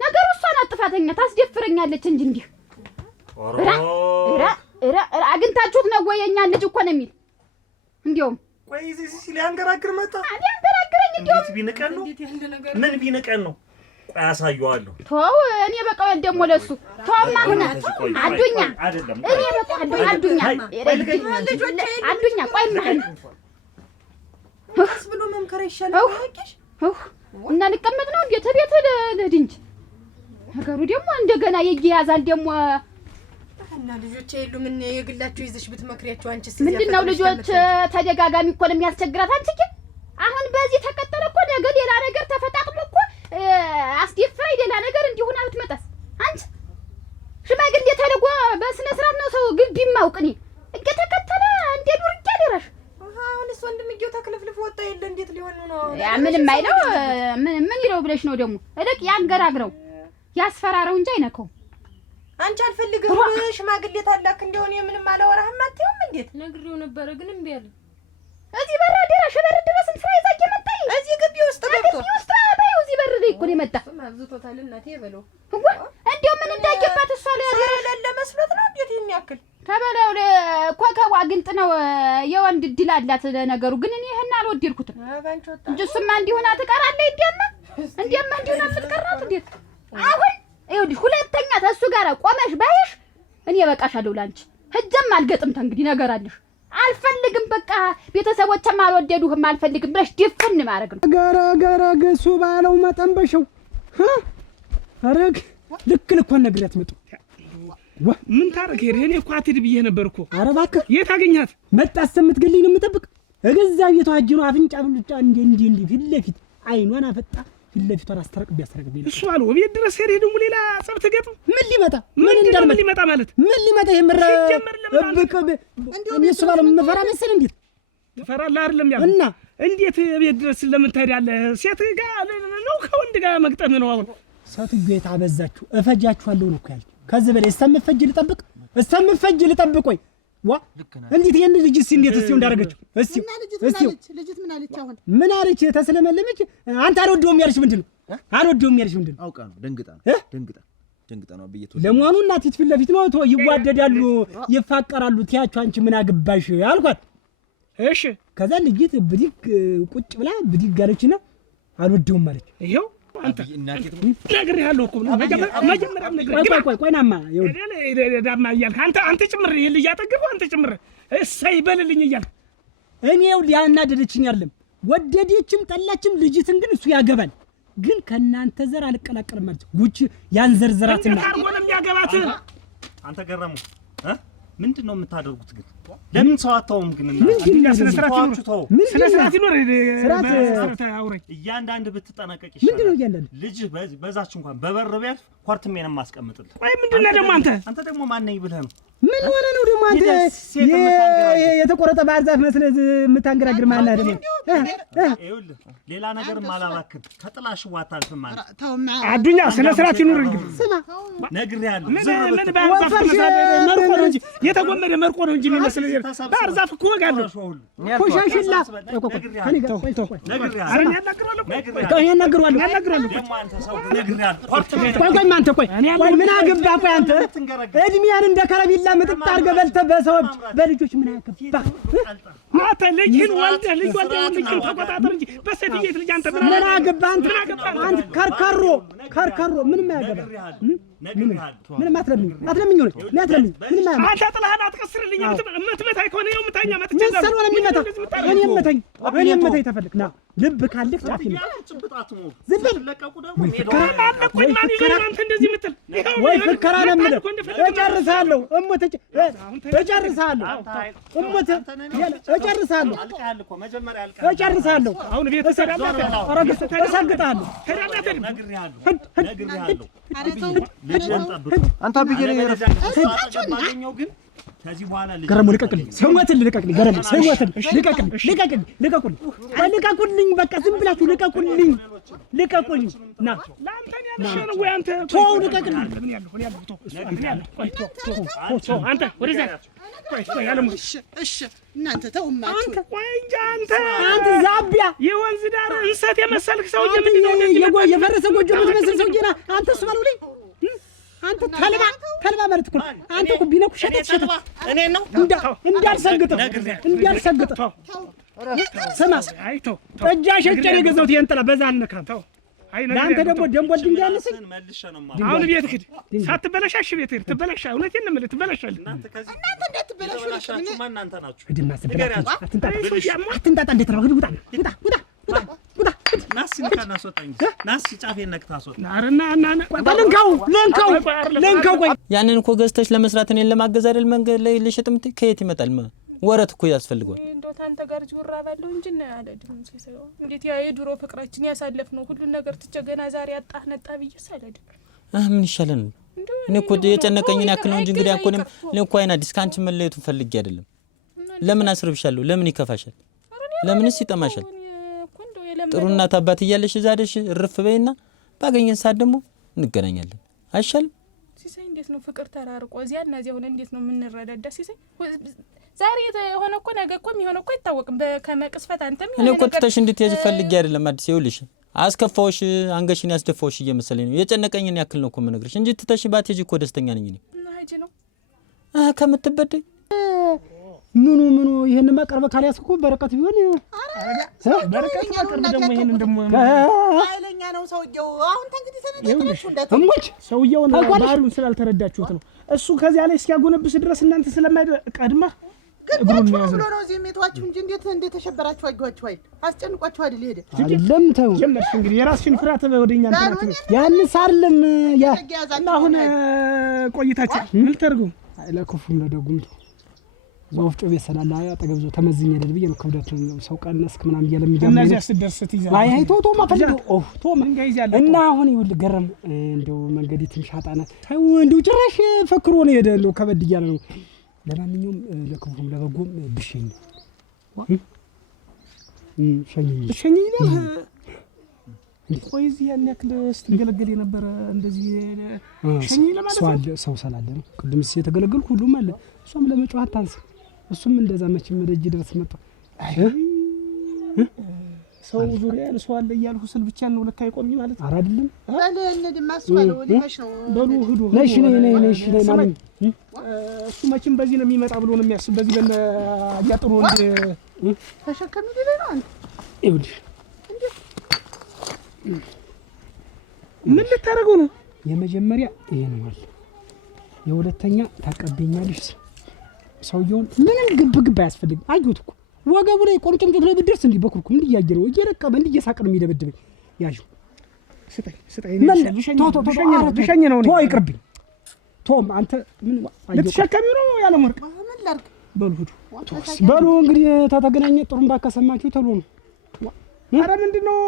ነገሩ እሷ ናት ጥፋተኛ። ታስደፍረኛለች እንጂ እንዲህ አግኝታችሁት ነው ወይ? የእኛን ልጅ እኮ ነው የሚል እንዲያውም ቆይ እዚህ ሊያንገራግር መጣ። ሊያንገራግረኝ እንዲያውም እንዴት ቢንቀን ነው? ምን ቢንቀን ነው? ቆይ አሳየዋለሁ። ተው እኔ በቃው ደግሞ ለሱ ተውማ ሆነ አዱኛ እኔ በቃው አዱኛ አዱኛ ቆይ ማህል ብሎ መምከር ይሻላል። እና ልቀመጥ ነው እንዴ? ተቤት ልሂድ እንጂ ነገሩ ደግሞ እንደገና ይያዛል ደግሞ እና ልጆች የሉ ምን የግላችሁ ይዘሽ ብትመክሪያቸው አንቺስ ምንድነው? ልጆች ተደጋጋሚ እኮ ነው የሚያስቸግራት። አንቺ ግን አሁን በዚህ ተቀጠለ እኮ ነገ ሌላ ነገር ተፈጣጥሞ እኮ አስደፍራይ ሌላ ነገር እንዲሆን አልትመጣስ። አንቺ ሽማግሌ ተልጎ በስነ ስርዓት ነው ሰው ግቢ ማውቅኒ እየተከተለ እንደ ዱርቄ ደረሽ። አሁንስ ወንድምዬው ተክለፍልፍ ወጣ የለ እንዴት ሊሆን ነው? ያ ምንም አይለው ምን ይለው ብለሽ ነው ደግሞ እልቅ ያንገራግረው ያስፈራረው እንጂ አይነካው። አንቺ አልፈልግም ሽማግሌ ታላክ እንደሆነ ምንም አላወራህም አትይውም? እንዴት ነግሬው ነበረ ግን እምቢ አለ። እዚህ በር ደረሽ በር ድረስ ስራ ይዛ እየመጣኝ እዚህ ግቢ ውስጥ ገብቶ ውስጥ ባዩ እዚህ በር ላይ እኮ ነው የመጣ። አብዝቶታል እናቴ በለው እንደው ምን እንዳየባት እሷ ላይ ያለ መስሎት ነው እንዴት የሚያክል ከበለው ኮከቧ ግልጥ ነው የወንድ እድል አላት ለነገሩ ግን እኔ ይሄን አልወደድኩትም እንጂ እሱማ እንዲሆና ትቀራለህ እንደማ እንዲሆና የምትቀራት እንዴት አሁን ይኸውልሽ ሁለተኛ ተሱ ጋር ቆመሽ ባይሽ እኔ በቃሻለሁ ላንቺ ህጀም አልገጥም እንግዲህ ነገር አለሽ አልፈልግም በቃ ቤተሰቦችም አልወደዱህም አልፈልግም ብለሽ ድፍን ማድረግ ነው ገረገረግ እሱ ባለው መጠንበሽው አረግ ልክ ልኳን ነግሬያት መጡ ምን ታረክ ሄደ እኔ እኮ አትሄድ ብዬ ነበርኩ ኧረ እባክህ የት አገኛት መጣስ የምትገልኝ ነው የምጠብቅ እገዛ ቤቷ አጅኖ አፍንጫ ብልጫ እንዴ ፊት ለፊት አይኗን አፈጣ ፊት ለፊቷን አስተረቅ ቢያስተረቅብኝ እሱ አለው ቤት ድረስ ሄደ ደግሞ ሌላ ጸብ ተገጥም ምን ሊመጣ ማለት ምን ሊመጣ የምረ እብቅ እኔ እሱ ባለው መፈራ መሰል እንዴት ትፈራለህ አይደለም ያለው እና እንዴት ቤት ድረስ ለምን ትሄዳለህ ሴት ጋር ነው ከወንድ ጋር መግጠም ነው አሁን ሰትጌታ አበዛችሁ እፈጃችኋለሁ ነው እኮ ያልኩት ከዚህ በላይ እስተምፈጅ ልጠብቅ ወይ ዋ እንዴት የኔ ልጅስ እንዴት እስቲ እንዳረገችው እስቲ ልጅት ምን አለች አሁን ምን አለች ተስለመለመች አንተ አልወደውም ያልሽ ምንድነው አውቃ ነው ደንግጣ ነው አብየቱ ለማኑ እናቲት ፊት ለፊት ነው ይዋደዳሉ ይፋቀራሉ ትያቸው አንቺ ምን አግባሽ አልኳት እሺ ከዛ ልጅት ብዲግ ቁጭ ብላ ብዲግ አለችና አልወደውም ማለት ይሄው አንተ ነግሬሃለሁ እኮ መጀመሪያም ነግሬሃለሁ ቆይ ናማ ዳማ እያልክ አንተ ጭምር ይሄ ልጅ አጠገበው አንተ ጭምር እሰይ በልልኝ እያልክ እኔው ሊያናደደችኝ አይደለም ወደደችም ጠላችም ልጅትን ግን እሱ ያገባል ግን ከናንተ ዘር አልቀላቀልም ማለት ጉጭ ያንዘርዝራትና ታርጎንም ያገባት አንተ ገረሙ ምንድነው የምታደርጉት ግን ለምን ሰው አታውም ግን እና ስለ ስርዓት ይኖር ስርዓት አውረኝ እያንዳንድ ብትጠነቀቅ ይሻላል ምንድነው እያንዳንድ ልጅ በዛች እንኳን በበር ቢያልፍ ኳርትሜንም ማስቀምጥልህ ቆይ ምንድነው ደግሞ አንተ ደግሞ ማን ነኝ ብለህ ነው ምን ሆነ ነው ደግሞ አንተ የተቆረጠ ባህር ዛፍ መስለህ የምታንገራግር ማለት አይደለም ይኸውልህ ሌላ ነገርም አላባክም ከጥላሽ ዋታልፍም ማለት አዱኛ ስለ ስርዓት ይኖር እንጂ ስማ ነግሬሃለሁ ምን መርቆ ነው እንጂ የተጎመደ መርቆ ነው እንጂ የሚመስለው ባህር ዛፍ እኮ ወጋለሁ ኮሻሽላ ቆይ ምን አገባህ ቆይ አንተ እድሜያን እንደ ከረቢላ ምጥጥ አድርገህ በልተህ በሰዎች በልጆች ምን አገባህ ማታ ልጅህን ወልደህ ልጅህን ተቆጣጠር እንጂ በሴትየት ልጅ አንተ ምን አገባህ አንተ ከርከሮ ምንም አያገባህ ምንም አትለምኝ ነው ምንም አንተ ጥላህን አትቀስርልኝ የምትመታኝ ከሆነ ነው የምታኛ መጥቼ መሰል ወለ የሚመታ እኔ መታኝ ተፈልክ ና ልብ ካለክ ጫፊ ነው ዝም በል ለቀቁ ደግሞ አለቆኝ ማን ይገርም አንተ እንደዚህ ምትል ወይ ፍከራ ነው የምልህ እጨርሳለሁ እጨርሳለሁ አሁን ቤት ተሰራለ አረጋግጥ ተሰግጣለሁ ነግሬሃለሁ አንተ አብዬ ነው ባገኘው ግን ከዚህ በኋላ ገረሙ ልቀቅልኝ ሰውነትን ልቀቅልኝ ገረሙ ሰውነትን ልቀቅልኝ በቃ ዝም ብላችሁ ልቀቁልኝ ና ላንተን ያልሽነው ወይ አንተ ተው ልቀቅልኝ ምን ያለው ተው አንተ ወደዛ ቆይ ያለሙ እሺ እናንተ ተውማችሁ ቆይ እንጂ አንተ ዛቢያ የወንዝ ዳር እንሰት የመሰልክ ሰውዬ ምንድነው እንደዚህ የፈረሰ ጎጆ የምትመስል ሰውዬ ና አንተ እሱ ባለው ላይ አንተ ተልባ ማለት እኮ አንተ እኮ ቢነኩ ሸተት እኔ ነው እንዳልሰግጥ ስማ ጠጃ ሸጨን የገዛሁት ይሄን ጥላ በዛ አልነካም ለአንተ ደግሞ ደንቦል ድንጋይ አነሰኝ አሁን ቤት ክድ ሳትበለሻሽ ቤት ሄድ ትበለሻ እውነቴን ነው የምልህ ትበለሻለህ እናንተ እንዴት ትበለሻላችሁ ማን እናንተ ናችሁ እድማ ሰብራችሁ አትንጣጣ እንዴት ነው ውጣ ናስ እንካና አስወጣኝ ናስ ጫፌን ነክታ አስወጣ አረና ለንካው ቆይ ያንን እኮ ገዝተሽ ለመስራት እኔን ለማገዝ አይደል መንገድ ላይ ልሽጥም ከየት ይመጣል ወረት እኮ ያስፈልጋል እንደው ታንተ ጋር ጅውራ ባለው እንጂ ነው ያለ ድምጽ ሲሰው እንዴት ያ የድሮ ፍቅራችን ያሳለፍነው ሁሉ ነገር ትጨገና ዛሬ አጣህ ነጣ ብዬሳለድ ምን ይሻላል እኔ እኮ የጨነቀኝን ያክል ነው እንጂ እንግዲህ አኮንም እኔ እኮ አይና ዲስካንች መለየቱን ፈልጌ አይደለም ለምን አስርብሻለሁ ለምን ይከፋሻል ለምንስ ይጠማሻል ጥሩ እናት አባት እያለሽ ዛሬሽ እርፍ በይና ባገኘን ሰዓት ደግሞ እንገናኛለን አይሻልም ሲሳይ እንዴት ነው ፍቅር ተራርቆ እዚያ እና እዚያ ሆነ እንዴት ነው የምንረዳዳ ሲሳይ ዛሬ የሆነ እኮ ነገ እኮ የሚሆነ እኮ አይታወቅም በከመቅስፈት አንተም እኔ እኮ ትተሽ እንድትሄጂ ፈልጌ አይደለም አዲስ ይኸውልሽ አስከፋውሽ አንገሽን ያስደፋውሽ እየመሰለኝ ነው የጨነቀኝን ያክል ነው እኮ የምነግርሽ እንጂ ትተሽ ባትሄጂ እኮ ደስተኛ ነኝ እኔ ሀጂ ነው ከምትበደይ ምኑ ይሄን ማቀርበ ካልያዝኩ በረከት ቢሆን በረከት ማቀርበ ደግሞ ይሄን ደግሞ ኃይለኛ ነው ሰውየው። አሁን እንግዲህ ተነደሽ እሞች ሰውየውን ባህሉን ስላልተረዳችሁት ነው። እሱ ከዚያ ላይ እስኪያጎነብስ ድረስ እናንተ ስለማይቀድማ እግሩን ያዘ ነው እዚህ የሚተዋችሁ እንጂ እንዴት ተሸበራችሁ አጓችሁ አይደል? አስጨንቋችሁ አይደል? ሄደ አይደለም ተው ጀመርሽ እንግዲህ የራስሽን ፍራት ወደኛ እንትን ያንስ አይደለም ያ አሁን ቆይታችሁ ምን ተርጉ ለክፉም ለደጉም ወፍጮ ቤት ሰላላ አጠገብ ዞ ተመዝኝ አይደል ብዬ ነው ክብደት ሰው ቀነስክ ምናምን እያለ የሚገርም እና እዚያ ስትደርስ ትይዛለህ። አይ አይ ቶ ማፈልግ ቶ መንጋይ ይያለ እና አሁን ይውል ገረም እንደው መንገድ ትንሽ አጣናት ታው እንደው ጭራሽ ፈክሮ ነው ሄደ እንደው ከበድ እያለ ነው። ለማንኛውም ለክፉም ለበጎም ብሸኝ ሸኝ ነው ቆይ እዚህ ያን ያክል ስትገለገል የነበረ እንደዚህ ሸኝ ለማለት ሰው ሰላለ ነው። ቅድም የተገለገልኩ ሁሉም አለ እሷም ለመጫወት አታንስ እሱም እንደዛ መቼም ደጅ ድረስ መጣ ሰው ዙሪያ ሰው አለ እያልኩ ስል ብቻ ነው ለካ አይቆሚ ማለት ኧረ አይደለም አለ እንድም አስዋለው ሊመሽ ነው በሉ ሂዱ ነሽ ነይ ማለት እሱ መቼም በዚህ ነው የሚመጣ ብሎ ነው የሚያስብ በዚህ በነ አያጥሩ እንደ ተሸከሚ ሊለ ነው አንተ ይኸውልሽ ምን ልታረገው ነው? የመጀመሪያ ይሄ ነው ማለት የሁለተኛ ታቀበኛለሽ ሰውየውን ምንም ግብ አያስፈልግም። አዩት እኮ ወገቡ ላይ ቆርጭምጭት ላይ ብድርስ እንዲህ በኩርኩም እንዲህ ያጀረው እየረቀበ እንዲህ እየሳቀ ነው የሚደበድበኝ። ያዡ ስጠኝ ልሸኝ ነው ቶ ይቅርብኝ ቶም አንተ ምን ልትሸከሚው ነው ያለ ወርቅ ምን ላድርግ በሉ ሂዱ በሉ እንግዲህ ተተገናኘ ጥሩምባ ከሰማችሁ ተብሎ ነው። ኧረ ምንድነው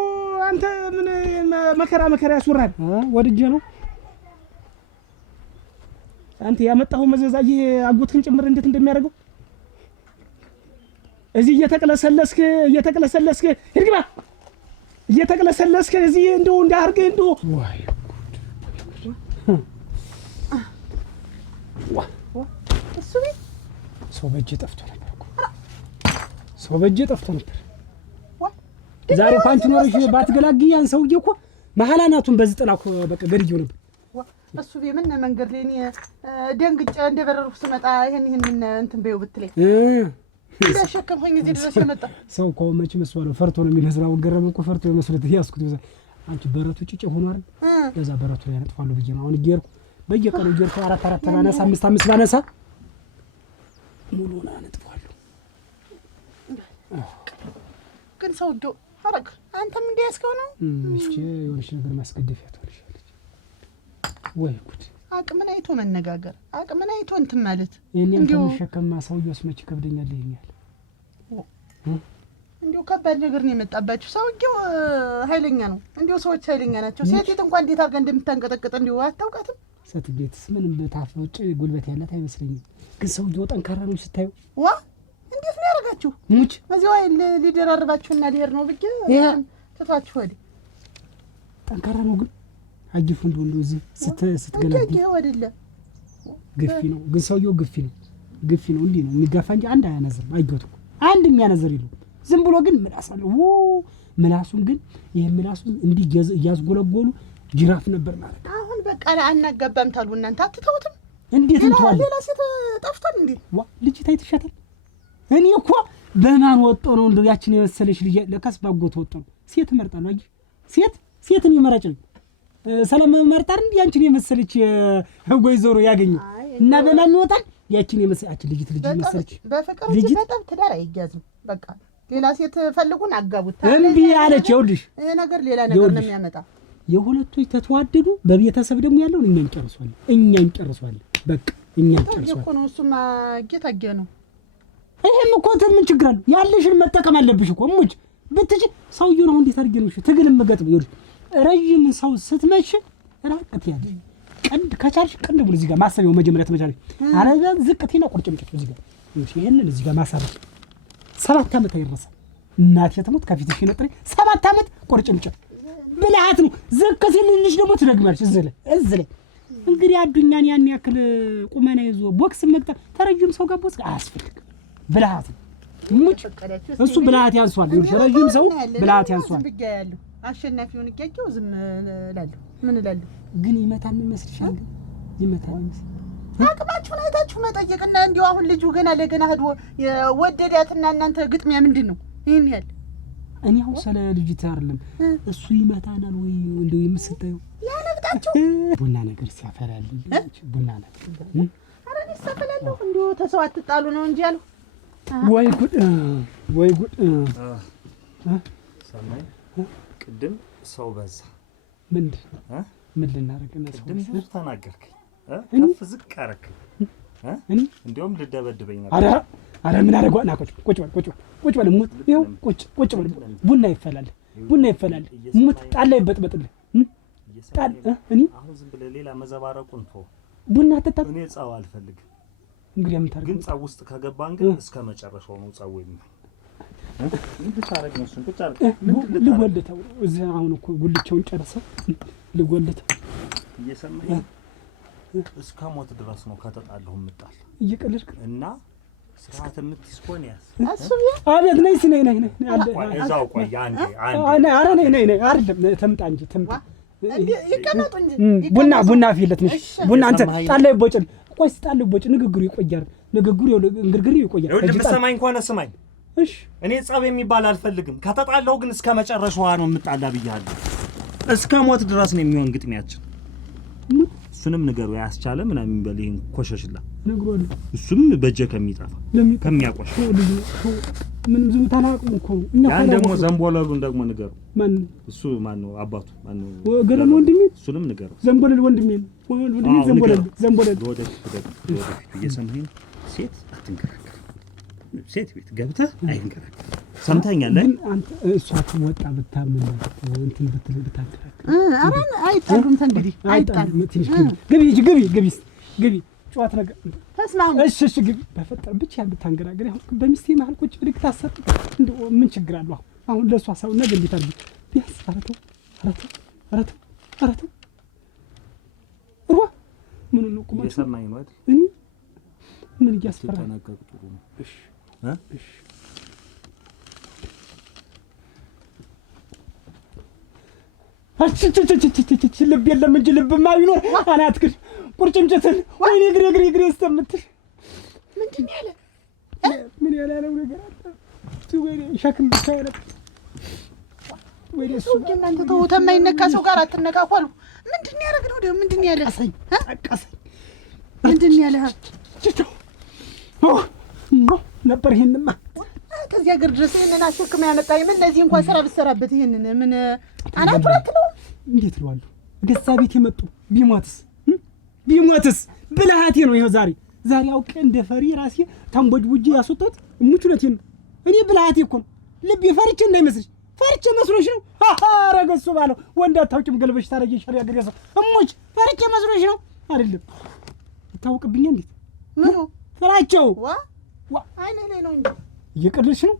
አንተ ምን መከራ ያስወራል? ወድጄ ነው አንተ ያመጣው መዘዛዬ አጎትህን ጭምር እንዴት እንደሚያደርገው እዚህ እየተቀለሰለስክ ሂድግባ እየተቀለሰለስክ እዚህ እንደው እንዳርገህ እንደው ወይ እሱ ሰው በእጄ ጠፍቶ ነበር። ዛሬ ፓንች ኖርሽ ባትገላግይ ያን ሰውዬ እኮ መሐላናቱን በዘጠና እኮ በቃ ገድየው ነበር። እሱ ምን መንገድ ላይ እኔ ደንግጬ እንደበረርኩ ስመጣ ይሄን እንትን በይው ብትለኝ እንዳሸከምኩኝ እዚህ ድረስ የመጣ ሰው እኮ መች መስዋለው ፈርቶ ነው የሚነዝራው። ገረመ እኮ ፈርቶ መስለት ያስኩት ይዛ አንቺ በረቱ ጭጭ ሆኖ አይደል ለዛ በረቱ ላይ ያነጥፋሉ ብዬ ነው አሁን እየርኩ በየቀኑ እየርኩ 4 ባነሳ 5 ባነሳ ሙሉና አነጥፋለሁ። ግን ሰው ዶ አረግ አንተም እንዲያስከው ነው እሺ የሆነች ነገር ማስገደፊያ ትሆንሻለች ወይ ጉድ አቅምን አይቶ መነጋገር አቅምን አይቶ እንትን ማለት እንዴው ሸከማ ሰውየውስ መች ከብደኛል ይሄኛል እንዴው ከባድ ነገር ነው የመጣባችሁ። ሰውየው ኃይለኛ ነው። እንዴው ሰዎች ኃይለኛ ናቸው። ሴቲት እንኳን እንዴት አድርጋ እንደምታንቀጠቅጥ እንዴው አታውቃትም። ሴትቤትስ ምንም ታፍ ውጭ ጉልበት ያላት አይመስለኝም። ግን ሰውየው ጠንካራ ነው ስታዩ ዋ እንዴት ነው ያደርጋችሁ? ሙች እዚያው ሊደራርባችሁና ሊሄድ ነው ብቻ ተታችሁ ወዲ ጠንካራ ነው ግን አጅፉ እንደው እዚህ ስትገላቢ ወዲለ ግፊ ነው። ግን ሰውየው ግፊ ነው እንዴ ነው የሚጋፋ እንጂ አንድ አያነዝርም። አይገቱ አንድ የሚያነዝር ይሉ ዝም ብሎ ግን ምላስ አለው ምላሱን ግን ይሄ ምላሱን እንዲህ እያዝጎለጎሉ ጅራፍ ነበር ማለት። አሁን በቃ አናጋባም ታሉ እናንተ አትተውትም። እንዴት እንተዋለን? ሌላ ሴት ጠፍቷል እንዴ? ልጅ ታይተሻታል? እኔ እኮ በማን ወጣ ነው እንደው ያችን የመሰለሽ ልጅ ለካስ ባጎት ወጣ ነው። ሴት መርጣ ነው ሴትን ይመራጭ ነው ሰላም መርጣር እንዴ ያንቺን የመሰለች ወይዘሮ ያገኘ እና በማን ይወጣል? ያችን የመሰለች ልጅ መሰለች በፍቅር ልጅ በጣም ትዳር አይያዝም። በቃ ሌላ ሴት ፈልጉን አጋቡት እንዴ አለች። ይኸውልሽ ይሄ ነገር ሌላ ነገር ነው የሚያመጣ። የሁለቶች ተተዋደዱ በቤተሰብ ደግሞ ያለውን እኛን ጨርሷል። በቃ እኛን ጨርሷል እኮ ነው። እሱማ ጌታጌ ነው። ይሄም እኮ ምን ችግር አለው? ያለሽን መጠቀም አለብሽ እኮ ሙጭ ብትጭ ሰውዬው ነው እንዴት አድርጌ ነው ትግልም መገጥም ይኸውልሽ ረጅም ሰው ስትመሽ ራቀት ያለ ቀንድ ከቻልሽ ቀንድ ብሎ እዚህ ጋር ማሰቢያው መጀመሪያ ተመቻለሽ አረጋ ዝቅቴና ቁርጭምጭት እዚህ ጋር ይሄንን እዚህ ጋር ማሳረፍ 7 ዓመት አይረሳ እናቴ ተሞት ከፊትሽ ነጥሬ 7 ዓመት ቁርጭምጭት ብልሃት ነው። ዝቅ ሲልልሽ ደግሞ ትደግማለሽ እዚህ ላይ እንግዲህ አዱኛን ያን ያክል ቁመና ይዞ ቦክስ መቅጠር ተረጅም ሰው ጋር ቦክስ አያስፈልግም። ብልሃት ነው ሙጭ እሱ ብልሃት ያንሷል። ረጅም ሰው ብልሃት ያንሷል። አሸናፊውን እያየው ዝም እላለሁ። ምን እላለሁ? ግን ይመታል ይመስልሻል? ይመታል አቅማችሁን አይታችሁ መጠየቅና እንዲያው አሁን ልጁ ገና ለገና ሄዶ ወደዳትና እናንተ ግጥሚያ ምንድን ነው ይሄን ያህል? እኔ አሁን ስለ ልጅት አይደለም እሱ ይመታናል ወይ እንደው የምትሰጠው ያነብጣችሁ ቡና ነገር ሲያፈላልኝ ቡና ነገር ኧረ እኔ ሳፈላለሁ እንዲሁ ተሰው አትጣሉ ነው እንጂ ያለው። ወይ ጉድ ወይ ጉድ ሰማይ ቅድም ሰው በዛ ምንድን ምን ልናደርግ ነው? ሰው ቅድም ብዙ ተናገርክኝ ከፍ ዝቅ አደረክኝ እኔ እንዲያውም ልደበድበኝ ነበር። ኧረ ምን አደረገው? ና ቁጭ በል ሙት። ይኸው ቁጭ በል ቡና ይፈላል ሙት ጣላ ይበጥበጥልህ ጣል እኔ አሁን ዝም ብለህ ሌላ መዘባረቁን ተው። ቡና አትጠጣ። እኔ ጻው አልፈልግም። እንግዲህ የምታርግ ግን ጻው ውስጥ ከገባን ግን እስከ መጨረሻው ነው ጻው የሚሆነው። ምን ልታረግ ነው? እሱን ቁጭ አድርግ። ልጎልተው እዚህ አሁን እኮ ጉልቻውን ጨርሰው ልጎልተው እየሰማኝ እስከ ሞት ድረስ ነው ከተጣለሁ የምጣል። እየቀለድክ እና ስርዓት የምትስኮን ያስ አቤት ነይ አለ እዛው ቆይ አንዴ ኧረ ነይ አይደለም ትምጣ እንጂ ትምጣ ይቀመጡ እንጂ ቡና ፊለት ነሽ ቡና አንተ ጣላ ይቦጭል ቆይ ጣላ ይቦጭ ንግግሩ ይቆያል። ንግግሩ እንግርግሩ ይቆያል። ይኸውልህ የምትሰማኝ ከሆነ ስማኝ። እሺ እኔ ጸብ የሚባል አልፈልግም። ከተጣላሁ ግን እስከ መጨረሻዋ ነው የምጣላ ብያለሁ። እስከ ሞት ድረስ ነው የሚሆን ግጥሚያችን። እሱንም ንገሩ ያስቻለ ምናምን በልኝ ኮሸሽላ ነግሮኝ እሱም በጀ ከሚጠፋ ከሚያቆሽ ምን ዝም ታላቁም እኮ እና ያን ደግሞ ዘንቦለሉን ደግሞ ንገሩ። ማን እሱ ማን ነው? አባቱ ማን ነው? ገረም ወንድሜ እሱንም ንገሩ። ዘንቦለል ወንድሜ ዘንቦለል ወደ እየሰማኸኝ ሴት አትንከራከር። ሴት ቤት ገብተህ አይንከራከር። ሰምተኛለህ? አንተ እሷ ወጣ ብታምን እንትን ብትል ብታከራከር አራን አይጣሉም። እንግዲህ አይጣሉም። ግቢ ጨዋታ ነገር ተስማሙ። እሺ ግቢ በፈጠር ብቻ ብታንገራገር አሁን በሚስቴ መሀል ቁጭ ብለህ ታሰጥ እንደው ምን ችግር አለው? አሁን ለሷ ሰው ነገር እንዴት አድርጊ ቢያስ አረተው ሩዋ ምን ነው ቁማ እየሰማኝ ነው አይደል? እኔ ምን እያስፈራ ተናገሩ ጥሩ ነው። እሺ እሺ ልብ የለም እንጂ ልብማ ቢኖር አናት ግን ቁርጭምጭትን ወይኔ እግሬ እስከምትል ምንድን ያለ ምን ያላለው ነገር አለ? ወይኔ ሸክም ብቻ ያለ ወይኔ እሱ እናንተ ተው ተማይነካ ሰው ጋር አትነካኩ አሉ። ምንድን ያደርግ ነው ደግሞ? ምንድን ያለ ጠቀሰኝ ምንድን ያለ ነበር ይሄንማ ከዚህ ሀገር ድረስ ይሄንን አሸክም ያመጣኝ ምን እነዚህ እንኳን ስራ ብትሰራበት ይሄንን ምን አናቱራት ነው? እንዴት ነው ገዛ ቤት የመጡ ቢሞትስ ብልሃቴ ነው። ይሄው ዛሬ አውቄ እንደ ፈሪ ራሴ ታንቦጅቡጄ ያስወጣት እሙቹነቴን ነው። እኔ ብልሃቴ እኮ ነው። ልብ ፈርቼ እንዳይመስልሽ ፈርቼ መስሎሽ ነው? ኧረ ገሱ ባለው ወንድ አታውቂም ገልበሽ ታረጊ ሸሪ ሀገር ያሰ እሙች ፈርቼ መስሎሽ ነው? አይደለም ይታወቅብኛ። እንዴት ምን ፈራቸው ዋ አይኔ ላይ ነው እንጂ እየቀለድሽ ነው?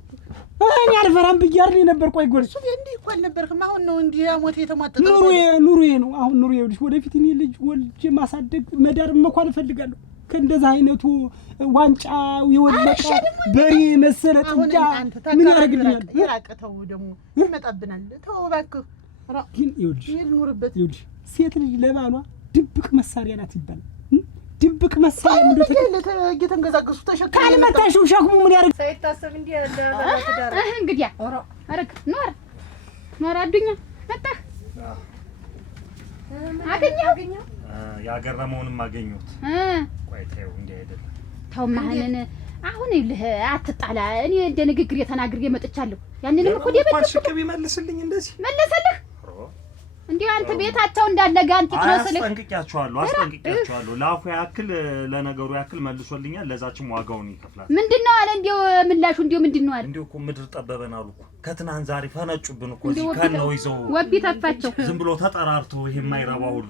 እኔ አልፈራም ብያለሁ ነበር። ቆይ ጎርሱ እንዲህ እኮ አልነበርክም። አሁን ነው እንዲህ አሞቴ የተሟጠጠ ኑሮዬ ነው። አሁን ኑሮዬ ልጅ ወደፊት እኔ ልጅ ወልጄ ማሳደግ መዳር መኳን እፈልጋለሁ። ከእንደዛ አይነቱ ዋንጫ የወለቀ በሬ መሰለ ጥጃ ምን ያደርግልኛል? ይራቀተው ደግሞ ይመጣብናል። ተው እባክህ። ግን ይኸውልሽ ሴት ልጅ ለባሏ ድብቅ መሳሪያ ናት ይባላል። ድብቅ መሳሪያ ምን እየተንገዛገሱ ተሸክሞ ካልመታሽው ሸክሙ ምን ያደርግ? ሳይታሰብ እንዲህ ያለ ባለትዳር እንግዲህ አረግ ኖር አዱኛ መጣህ አገኘው ያገረመውንም አገኘሁት። ቆይ ተይው እንዲህ አይደለም። ተው ማህነን አሁን ይልህ አትጣላ። እኔ እንደ ንግግር የተናግሬ መጥቻለሁ። ያንንም እኮ ደበቅ ሽቅብ ይመልስልኝ እንደዚህ መለሰልህ እንዴ? አንተ ቤታቸው እንዳለ ጋንቲ ትመስልህ። አስጠንቅቂያቸዋለሁ። ላፉ ያክል ለነገሩ ያክል መልሶልኛል። ለዛችም ዋጋውን ይከፍላል። ምንድነው አለ እንዴው ምላሹ እንዴው ምንድነው አለ? እንዴው እኮ ምድር ጠበበን አሉ እኮ ከትናንት ዛሬ ፈነጩብን እኮ እዚህ ከነው ይዘው ወቢ ተፋቸው። ዝም ብሎ ተጠራርቶ ይሄ የማይረባ ሁሉ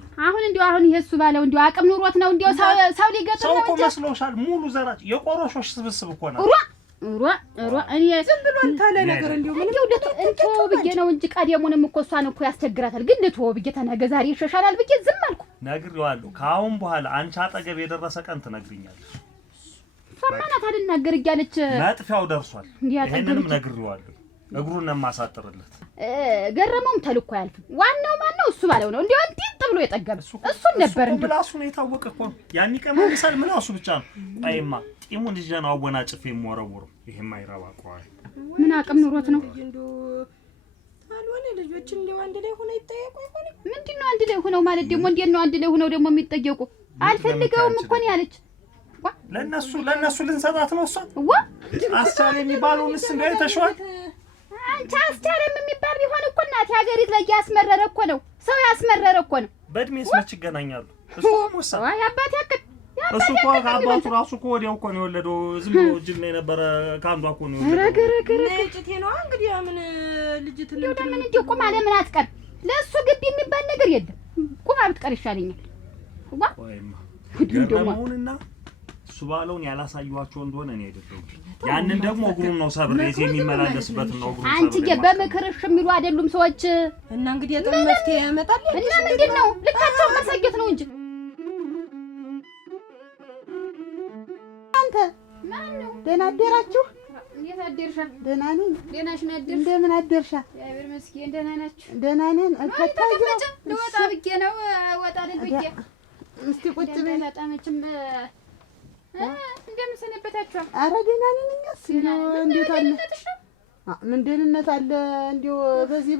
አሁን ይሄ እሱ ባለው እንዴው አቅም ኑሮት ነው እንዴው ሰው ሊገጥም ነው። ሰው እኮ መስሎሻል? ሙሉ ዘራጭ የቆሮሾሽ ስብስብ እኮ ነው። ሩዋ እኔ ዝም ብሎ ታለ ነገር እንዴው እንቶ ብዬ ነው እንጂ ቀደሙንም እኮ እሷን እኮ ያስቸግራታል። ግን ልቶ ብዬ ተነገ ዛሬ ይሸሻላል ብዬ ዝም አልኩ። ነግሬዋለሁ። ከአሁን በኋላ አንቺ አጠገብ የደረሰ ቀን ትነግሪኛለሽ። ሰማናት አልናገር እያለች መጥፊያው ደርሷል። ይሄንንም ነግሬዋለሁ። እግሩን ነው የማሳጥርለት። ገረመውም ተልኮ አያልፍም። ዋናው ማነው? እሱ ባለው ነው እንዴ እንዴት ብሎ የጠገበ እሱን ነበር እንዴ ምላሱ ነው የታወቀ እኮ ያን ይቀመሳል ምላሱ ብቻ ነው። አይማ ጢሙን ይዘና አወናጭፍ የሞረወሩ ይሄማ ይራባቋል። ምን አቅም ኑሮት ነው እንዴ? አልሆነ ልጆች እንደው አንድ ላይ ሆነ ይጠየቁ ይሆን? ምንድነው አንድ ላይ ሆነው ማለት ደግሞ እንዴት ነው አንድ ላይ ሆነው ደግሞ የሚጠየቁ? አልፈልገውም እኮ ነው ያለች። ለነሱ ልንሰጣት ነው እሷ አስቻለ የሚባለውንስ እንደው ተሽዋል። አንቺ አስቻለም የሚባል ቢሆን እኮ እናት ሀገሪት ላይ ያስመረረ እኮ ነው። ሰው ያስመረረ እኮ ነው። በእድሜስ መች ይገናኛሉ? እሱ ሞሳ ያባት ያክል እሱ እኮ አባቱ ራሱ እኮ ወዲያው እኮ ነው የወለደው። ዝም ብሎ ጅል ነው የነበረ። ካንዷ እኮ ነው ረገረገረ ነጭቴ ነው እንግዲህ ምን ልጅት ነው ለምን እንዴ ቁማ ለምን አትቀር? ለሱ ግቢ የሚባል ነገር የለም። ቁማ ብትቀር ይሻለኛል። ወይማ ገረመውንና እሱ ባለውን ያላሳዩዋቸው እንደሆነ እኔ አይደለም። ያንን ደግሞ እግሩን ነው ሰብር እዚህ የሚመላለስበት ነው እግሩን ሰብር። አንቺ በመከረሽ የሚሉ አይደሉም ሰዎች። እና እንግዲህ የጥም መፍትሄ ያመጣል። እና ምንድነው ልካቸው ማሳየት ነው እንጂ አንተ ማን ነው? ደህና አደራችሁ? እንዴት አደርሻ? ደህና ነኝ። ደህናሽ ነው አደርሽ? እንደምን አደርሻ? እግዚአብሔር ይመስገን ደህና ናችሁ? ደህና ነን። ተቀመጭ። ልወጣ ብዬ ነው ወጣ ልል ብዬ። እስቲ ቁጭ በይ። ታጣመችም እንደምን ሰነበታችሁ? ኧረ ደህና ነን እኛስ። እንዴት አለ? ምን ደህንነት አለ? እንዲያው በዚህ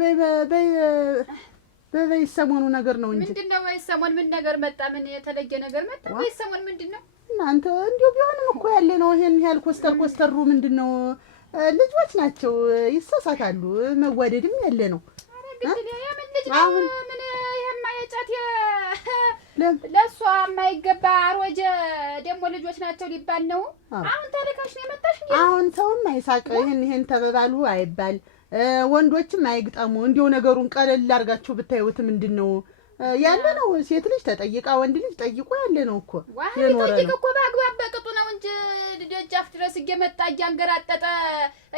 በይ ሰሞኑ ነገር ነው እንጂ ምንድነው? ወይ ሰሞን ምን ነገር መጣ? ምን የተለየ ነገር መጣ? ወይ ሰሞን ምንድነው? እናንተ እንዲያው ቢሆንም እኮ ያለ ነው ይሄን ያህል ኮስተሩ ምንድነው? ልጆች ናቸው ይሳሳታሉ። መዋደድም ያለ ነው። ኧረ ግድ የምን ልጅ ነው? ምን የማይጫት ለሷ የማይገባ አሮጀ ደግሞ ልጆች ናቸው ሊባል ነው። አሁን ታሪካሽ ነው የመጣሽ እንዴ? አሁን ሰውም አይሳቅ ይሄን ተበባሉ አይባል፣ ወንዶችም አይግጠሙ። እንዲው ነገሩን ቀለል አድርጋችሁ ብታዩት ምንድነው ያለ ነው። ሴት ልጅ ተጠይቃ ወንድ ልጅ ጠይቆ ያለ ነው እኮ የኖረ ነው እኮ በአግባብ በቅጡ ነው እንጂ ደጃፍ ድረስ እየመጣ እያንገራጠጠ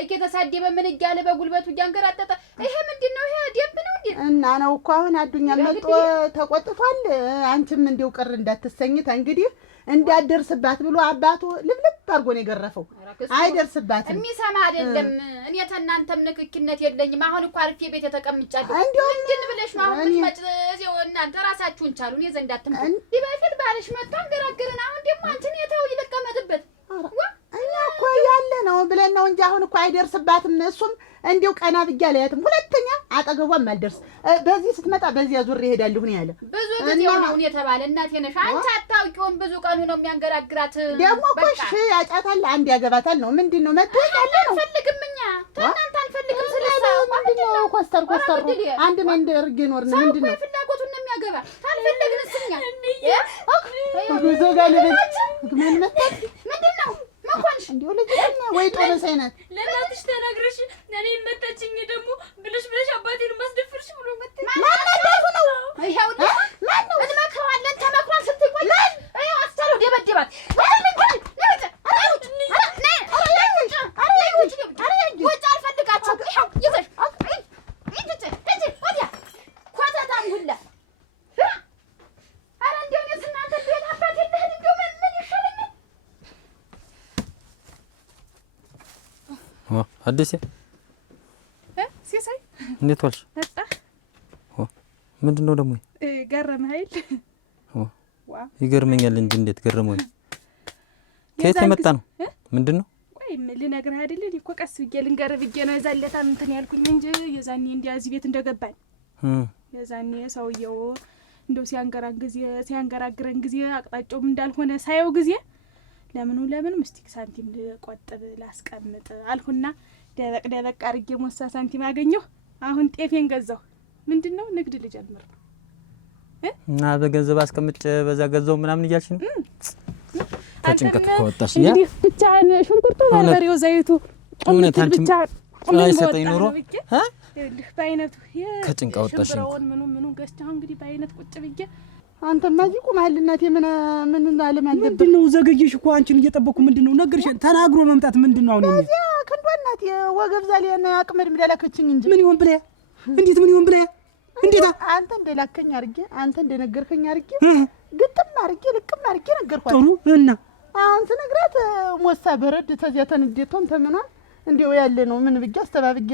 እየተሳደበ ምን እያለ በጉልበቱ እያንገራጠጠ ይሄ ምንድነው? ይሄ ደንብ ነው እንዴ? እና ነው እኮ አሁን አዱኛ መጥቶ ተቆጥቷል። አንቺም እንዲው ቅር እንዳትሰኝት እንግዲህ እንዳደርስባት ብሎ አባቱ ልብልብ አድርጎ ነው የገረፈው። አይደርስባትም። የሚሰማ አይደለም። እኔ ተናንተም ንክኪነት የለኝም። አሁን እኮ አርፌ ቤት ተቀምጫለሁ። እንዴ ብለሽ ነው አሁን ልትመጭ እዚው እናንተ ራሳችሁን ቻሉ። እኔ ዘንድ አትምጡ። ይበፊት ባልሽ መጥቶ አንገራገረን። አሁን ደግሞ አንቺን የተው ይልቀመጥበት እኛ እኮ ያለ ነው ብለን ነው እንጂ አሁን እኮ አይደርስባትም። እሱም እንዲው ቀና ብያ ለያትም ሁለተኛ አጠገቧም አልደርስ። በዚህ ስትመጣ በዚያ ዙር ይሄዳልሁ ነው ያለ። ብዙ ጊዜው ነው የተባለ። እናቴ ነሽ አንቺ አታውቂውም። ብዙ ቀኑ ነው የሚያንገራግራት። ደግሞ እኮ እሺ ያጫታል፣ አንድ ያገባታል ነው ምንድነው? መጥቶ ያለ ነው። አንፈልግም እኛ ተናንተ አንፈልግም። ስለዚህ ምንድነው? ኮስተር አንድ መንደር ጌኖር ነው ምንድነው? ፍላጎቱን ነው የሚያገባ። ታልፈልግንስ እኛ ጉዞ ጋር ለበች ምን መጣ? ምንድነው? መኮንሽ እንዲው ልጅ ወይ ጦረስ አይነት ለማትሽ ተናግረሽ እኔ መጣችኝ ደግሞ ብለሽ አባቴን ማስደፍርሽ ብሎ መጣ። ማናዳቱ ነው ይሄው ማን ነው? እንመክረዋለን ተመክሯል ስትቆይ አይ አስተለው ደበደባት። ወጭ አልፈልጋችሁ ይሄው ይዘሽ እንጂ ወዲያ ኮታታም ሁላ አረ እንደው ነው እናንተ ቤት አባቴ ልሄድ እንደው ምን ይሻለኛል? አዲስ ሲሳይ እንዴት ዋልሽ? መጣ ምንድነው ደግሞ? ገረመህ አይል? ይገርመኛል እንጂ እንዴት ገረመኝ? ከየት የመጣ ነው? ምንድነው? ቆይ ልነግርህ አይደል? እኮ ቀስ ብዬ ልንገርህ ብዬ ነው የዛለታ እንትን ያልኩኝ እንጂ የዛኔ እንዲያ እዚህ ቤት እንደገባኝ የዛኔ ሰውየው እንደው ሲያንገራግረን ጊዜ አቅጣጫውም እንዳልሆነ ሳየው ጊዜ ለምን ምስቲክ ሳንቲም ልቆጥብ ላስቀምጥ አልሁና ደበቅ አርጌ ሞሳ ሳንቲም አገኘሁ። አሁን ጤፌን ገዛሁ። ምንድነው ንግድ ልጀምር ነው እና በገንዘብ አስቀምጬ በዛ ገዛው ምናምን እያልሽ ነው? ከጭንቀት ከወጣሽ ያ ብቻ ሽንኩርቱ በርበሬው ዘይቱ እውነት አንቺ አይሰጠኝ ኑሮ በአይነቱ ከጭንቃ ወጣሽ ምኑ ገዝተህ እንግዲህ በአይነት ቁጭ ብዬ አንተማ እዚህ ቁመሃል። እናቴ ምን አለም አለበት? ምንድነው ዘገየሽ እኮ አንቺን እየጠበቅኩ ምንድነው ነገርሽ? ተናግሮ መምጣት ምንድነው? አሁን እዚያ ክንዷ እናቴ ወገብ ዛሊያና አቅመድ ምዳላከችኝ እንጂ ምን ይሆን ብለህ እንዴት ምን ይሆን ብለህ እንዴት አንተ እንደላከኝ አርጌ አንተ እንደነገርከኝ አርጌ ግጥም አርጌ ልቅም አርጌ ነገርኳት። ጥሩ እና አሁን ስነግራት ሞሳ በረድ ተዚያ ተንዴቶን ተምኗል እንዴው ያለ ነው ምን ብዬ አስተባብጌ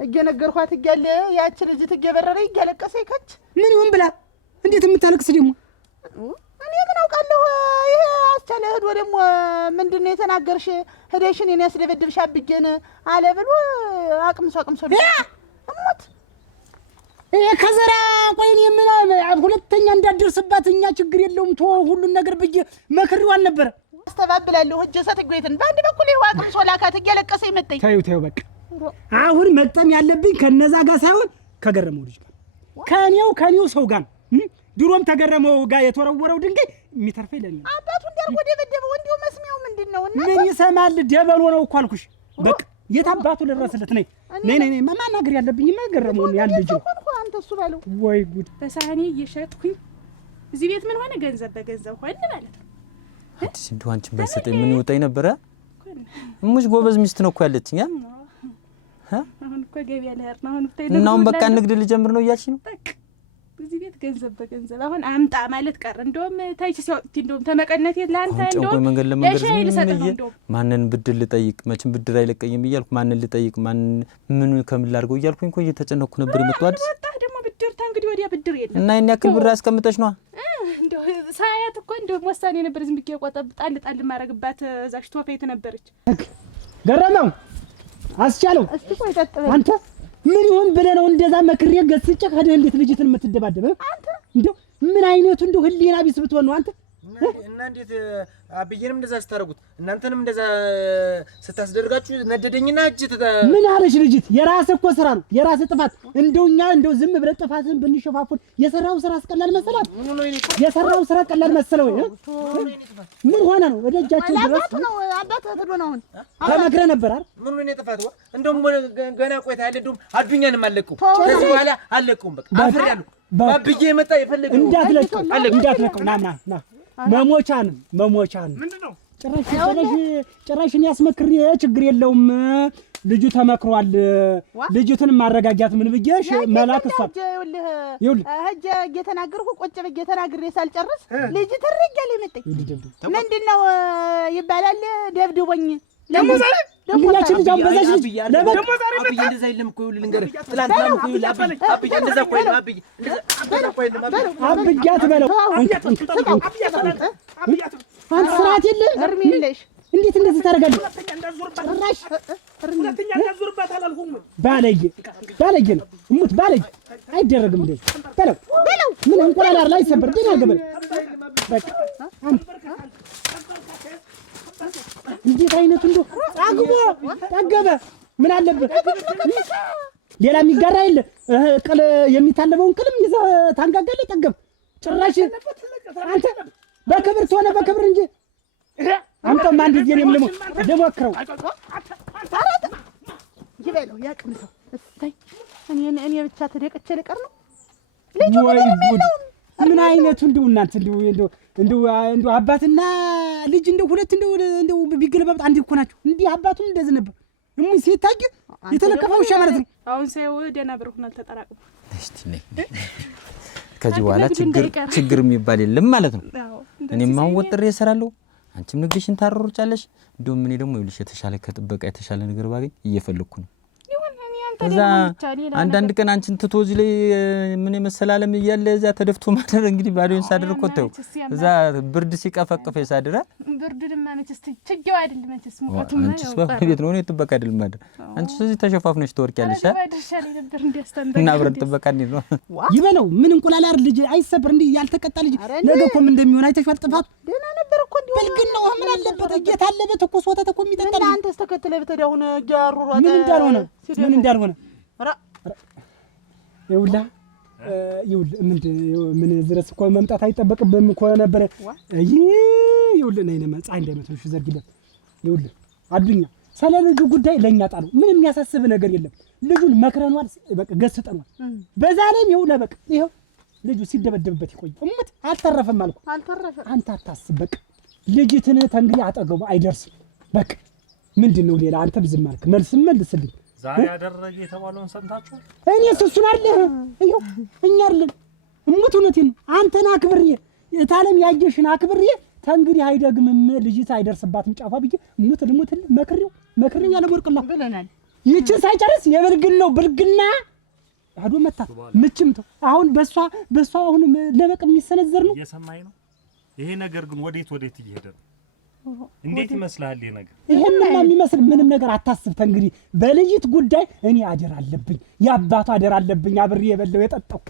እየነገርኳት እያለ ያቺ ልጅ ትገበረረ እያለቀሰ ይከች ምን ይሁን ብላ እንዴት የምታለቅስ ደግሞ? እኔ ምን አውቃለሁ። ይሄ አስቻለ ሄዶ ደግሞ ምንድን ነው የተናገርሽ? ሄደሽን እኔ ያስደበድብሽ አብጌን አለ ብሎ አቅምሶ እሞት ይሄ ከዘራ ቆይ እኔ ምን ሁለተኛ እንዳደርስባት እኛ ችግር የለውም ቶ ሁሉን ነገር ብዬ መክሬው አልነበረ አስተባብላለሁ። እጀ ሰትግቤትን በአንድ በኩል ይሄ አቅምሶ ላካት እያለቀሰ ይመጣኝ። ተይው በቃ አሁን መጠም ያለብኝ ከነዛ ጋር ሳይሆን ከገረመው ልጅ ጋር ከኔው ሰው ጋር ድሮም ተገረመው ጋር የተወረወረው ድንጋይ የሚተርፈኝ ለኔ አባቱ እንዲያርጎ ደበደበው። እንዲው መስሚያው ምንድነው? ምን ይሰማል? ደበሎ ነው እኮ አልኩሽ። በቃ የት አባቱ ልድረስለት? ነይ ማናገር ያለብኝ ገረመው ያን ልጅ ነው። አንተ እሱ ባለው ወይ ጉድ! በሳህኔ እየሸጥኩኝ እዚህ ቤት ምን ሆነ? ገንዘብ በገንዘብ ሆነ ማለት ነው። አዲስ እንደው አንቺን ባይሰጠኝ ምን ይወጣኝ ነበረ? እሙሽ ጎበዝ ሚስት ነው እኮ ያለችኝ። አሁን እኮ ገበያ ልሄድ ነው። አሁን እናውን በቃ ንግድ ልጀምር ነው እያልሽ ነው? በቃ እዚህ ቤት ገንዘብ በገንዘብ አሁን አምጣ ማለት ቀረ። እንደውም ታይቺ ሲወጥቲ እንደውም ተመቀነት የላንተ እንደውም መንገድ ለመንገድ ዝም ማንን ብድር ልጠይቅ? መቼም ብድር አይለቀኝም እያልኩ ማንን ልጠይቅ? ምን ከምን ላድርገው እያልኩኝ እኮ እየተጨነኩ ነበር የመጣው። አዲስ ወጣ ደግሞ ብድር እንግዲህ ወዲያ ብድር የለም እና እኔ ያክል ብር አስቀምጠሽ ነው? እንደው ሳያት እኮ እንደው ወሳኔ ነበር ዝም ብዬ ቆጠብ ጣል ማረግባት እዛሽ ቶፌት ነበረች። ገረመው አስቻለው እስቲ ቆይ ጠጥበል አንተ ምን ይሁን ብለህ ነው እንደዛ መክሬ ገስጨ ከደ እንዴት ልጅትን የምትደባደበ? አንተ እንደው ምን አይነቱ እንደው ህሊና ቢስ ብትሆን ነው አንተ? እና እንዴት አብዬንም እንደዛ ስታረጉት እናንተንም እንደዛ ስታስደርጋችሁ ነደደኝና እጅ ምን አለሽ ልጅት? የራስህ እኮ ስራ ነው የራስህ ጥፋት። እንደው ዝም ብለህ ጥፋትን ብንሸፋፉን የሰራው ስራ አስቀላል መሰላት? የሰራው ስራ ቀላል መሰለው? ምን ሆነ ነው ወደጃችን ድረስ ነው አባቱ ተዶ ነው አሁን ተመክረ ነበር አይደል? ምን ነው ጥፋት? እንደውም ገና ቆይታ ያለ እንደውም አዱኛንም አለቀው ከዚህ በኋላ አለቀውም። በቃ አፍሬያለሁ። አብዬ መጣ የፈለገ እንዳትለቀው ና መሞቻን ምንድነው? ጭራሽ እኔ አስመክሬ ችግር የለውም ልጁ ተመክሯል። ልጅቱን ማረጋጋት ምን ብዬሽ መላክ እሷ ይኸውልህ ሂጅ እየተናገርኩ ቁጭ ብዬ ተናግሬ ሳልጨርስ ልጅ ትርጋለ ይመጣኝ ምንድነው ይባላል ደብድቦኝ ለሞዛሪ ልጅ አንበዛሽ ልጅ ለበደሞ ዛሬ አብዬ እንደዛ ይለም እኮ ይኸውልህ ልንገርህ ትላንትና እኮ ይኸውልህ አብዬ እንደዛ እኮ ይለም አብዬ አብያት በለው አንተ ስርዓት የለህ እርም የለሽ እንዴት እንደዚህ ታደርጋለህ? ሁለተኛ እንዳዞርባት አላልኩም። ባለጌ ነው እሙት ባለጌ አይደረግም እንደዚህ በለው ምን እንቁላል ላይ ሰበር ደና ገበል በቃ እንዴት አይነቱ እንደው አግቦ ጠገበ ምን አለበት? ሌላ የሚጋራ የለ ቅል የሚታለበውን ቅልም ይዘህ ታንጋጋለህ። ጠገብ ጭራሽ አንተ በክብር ትሆነ በክብር እንጂ አንተም አንድ ጊዜ ነው ልሞክረው ይበለው ያቅምሰው እስታይ እኔ ብቻ ተደቅቼ ልቀር ነው ልጅ ወይ ጉድ! ምን አይነቱ እንደው እናንተ እንደው አባትና ልጅ እንደው ሁለት እንደው ቢገለባብጥ አንድ እኮ ናቸው። እንዲህ አባቱን እንደዚህ ነበር ሲታጅ የተለከፈው ውሻ ማለት ነው። አሁን ሳይው ደህና ብር ሆናል ተጠራቅሞ። እስቲ ነይ ከዚህ በኋላ ችግር የሚባል የለም ማለት ነው። እኔም አሁን ወጥሬ እሰራለሁ፣ አንቺም ንግድሽን ታሮርጫለሽ። እንደውም እኔ ደግሞ ይኸውልሽ የተሻለ ከጥበቃ የተሻለ ነገር ባገኝ እየፈለኩ ነው። ከዛ አንዳንድ ቀን አንቺን ትቶ እዚህ ላይ ምን መሰላለም እያለ እዛ ተደፍቶ ማደር እንግዲህ ባዶን ሳደር እኮ ተው እዛ ብርድ ሲቀፈቅፈ ሳደረ ብርድማ መቼስ ትጅው አይደል መቼስ ሙቀቱ ነው። አንቺስ በቤት ነው እኔ ጥበቃ አይደል ማደር አንቺ እዚህ ተሸፋፍነሽ ትወርቂያለሽ እና አብረን ጥበቃ እንዴት ነው ይበለው ምን እንቁላል አይደል ልጅ አይሰብር እንዴ ያልተቀጣ ልጅ ነገ እኮ ምን እንደሚሆን አይተሽዋል። ጥፋቱ ደህና ነበር እኮ እንዴ በልግን ነው ምን አለበት እየታለበ ተኮስ ወተት እኮ የሚጠጣ አንተስ ተከተለ በተዳውን ጃሩሯ ምን እንዳልሆነ ይኸውልህ ምን ድረስ እኮ መምጣት አይጠበቅብህም እኮ ነበር። ይኸውልህ ነይ ፀሐይ እንዳይመታሽ ዘርግበት። ይኸውልህ አዱኛ ስለ ልጁ ጉዳይ ለእኛ ጣለው ምንም የሚያሳስብ ነገር የለም። ልጁን መክረኗል፣ በቃ ገስጠኗል። በዛ ላይም ይኸውልህ በቃ ይኸው ልጁ ሲደበደብበት ይቆይ እሙት አልተረፈም አልኩ። አንተ አታስብ በቃ ልጅትን ተንግዲህ አጠገቡ አይደርስም። በቃ ምንድነው ሌላ አንተም ዝም አልክ። መልስልኝ ዛሬ ያደረገ የተባለውን ሰምታችሁ እኔስ እሱን አለ ይኸው እኛ አይደለም እሙት እውነቴን ነው። አንተን አክብሬ የታለም ያየሽን አክብሬ ተንግዲህ አይደግምም ልጅት አይደርስባትም ጫፋ ብዬ እሙት ልሙት መክሬው ያለ ወርቅላ ብለናል። ይችን ሳይጨርስ የብልግናው ብልግና አዶ መታ ምችምተው አሁን በሷ አሁን ለበቅ የሚሰነዘር ነው። እየሰማኸኝ ነው? ይሄ ነገር ግን ወዴት እየሄደ ነው? እንዴት ይመስልሃል ይሄ ነገር? ይሄንማ የሚመስል ምንም ነገር አታስብ። እንግዲህ በልጅት ጉዳይ እኔ አደር አለብኝ፣ የአባቱ አደር አለብኝ። አብሬ የበለው የጠጣው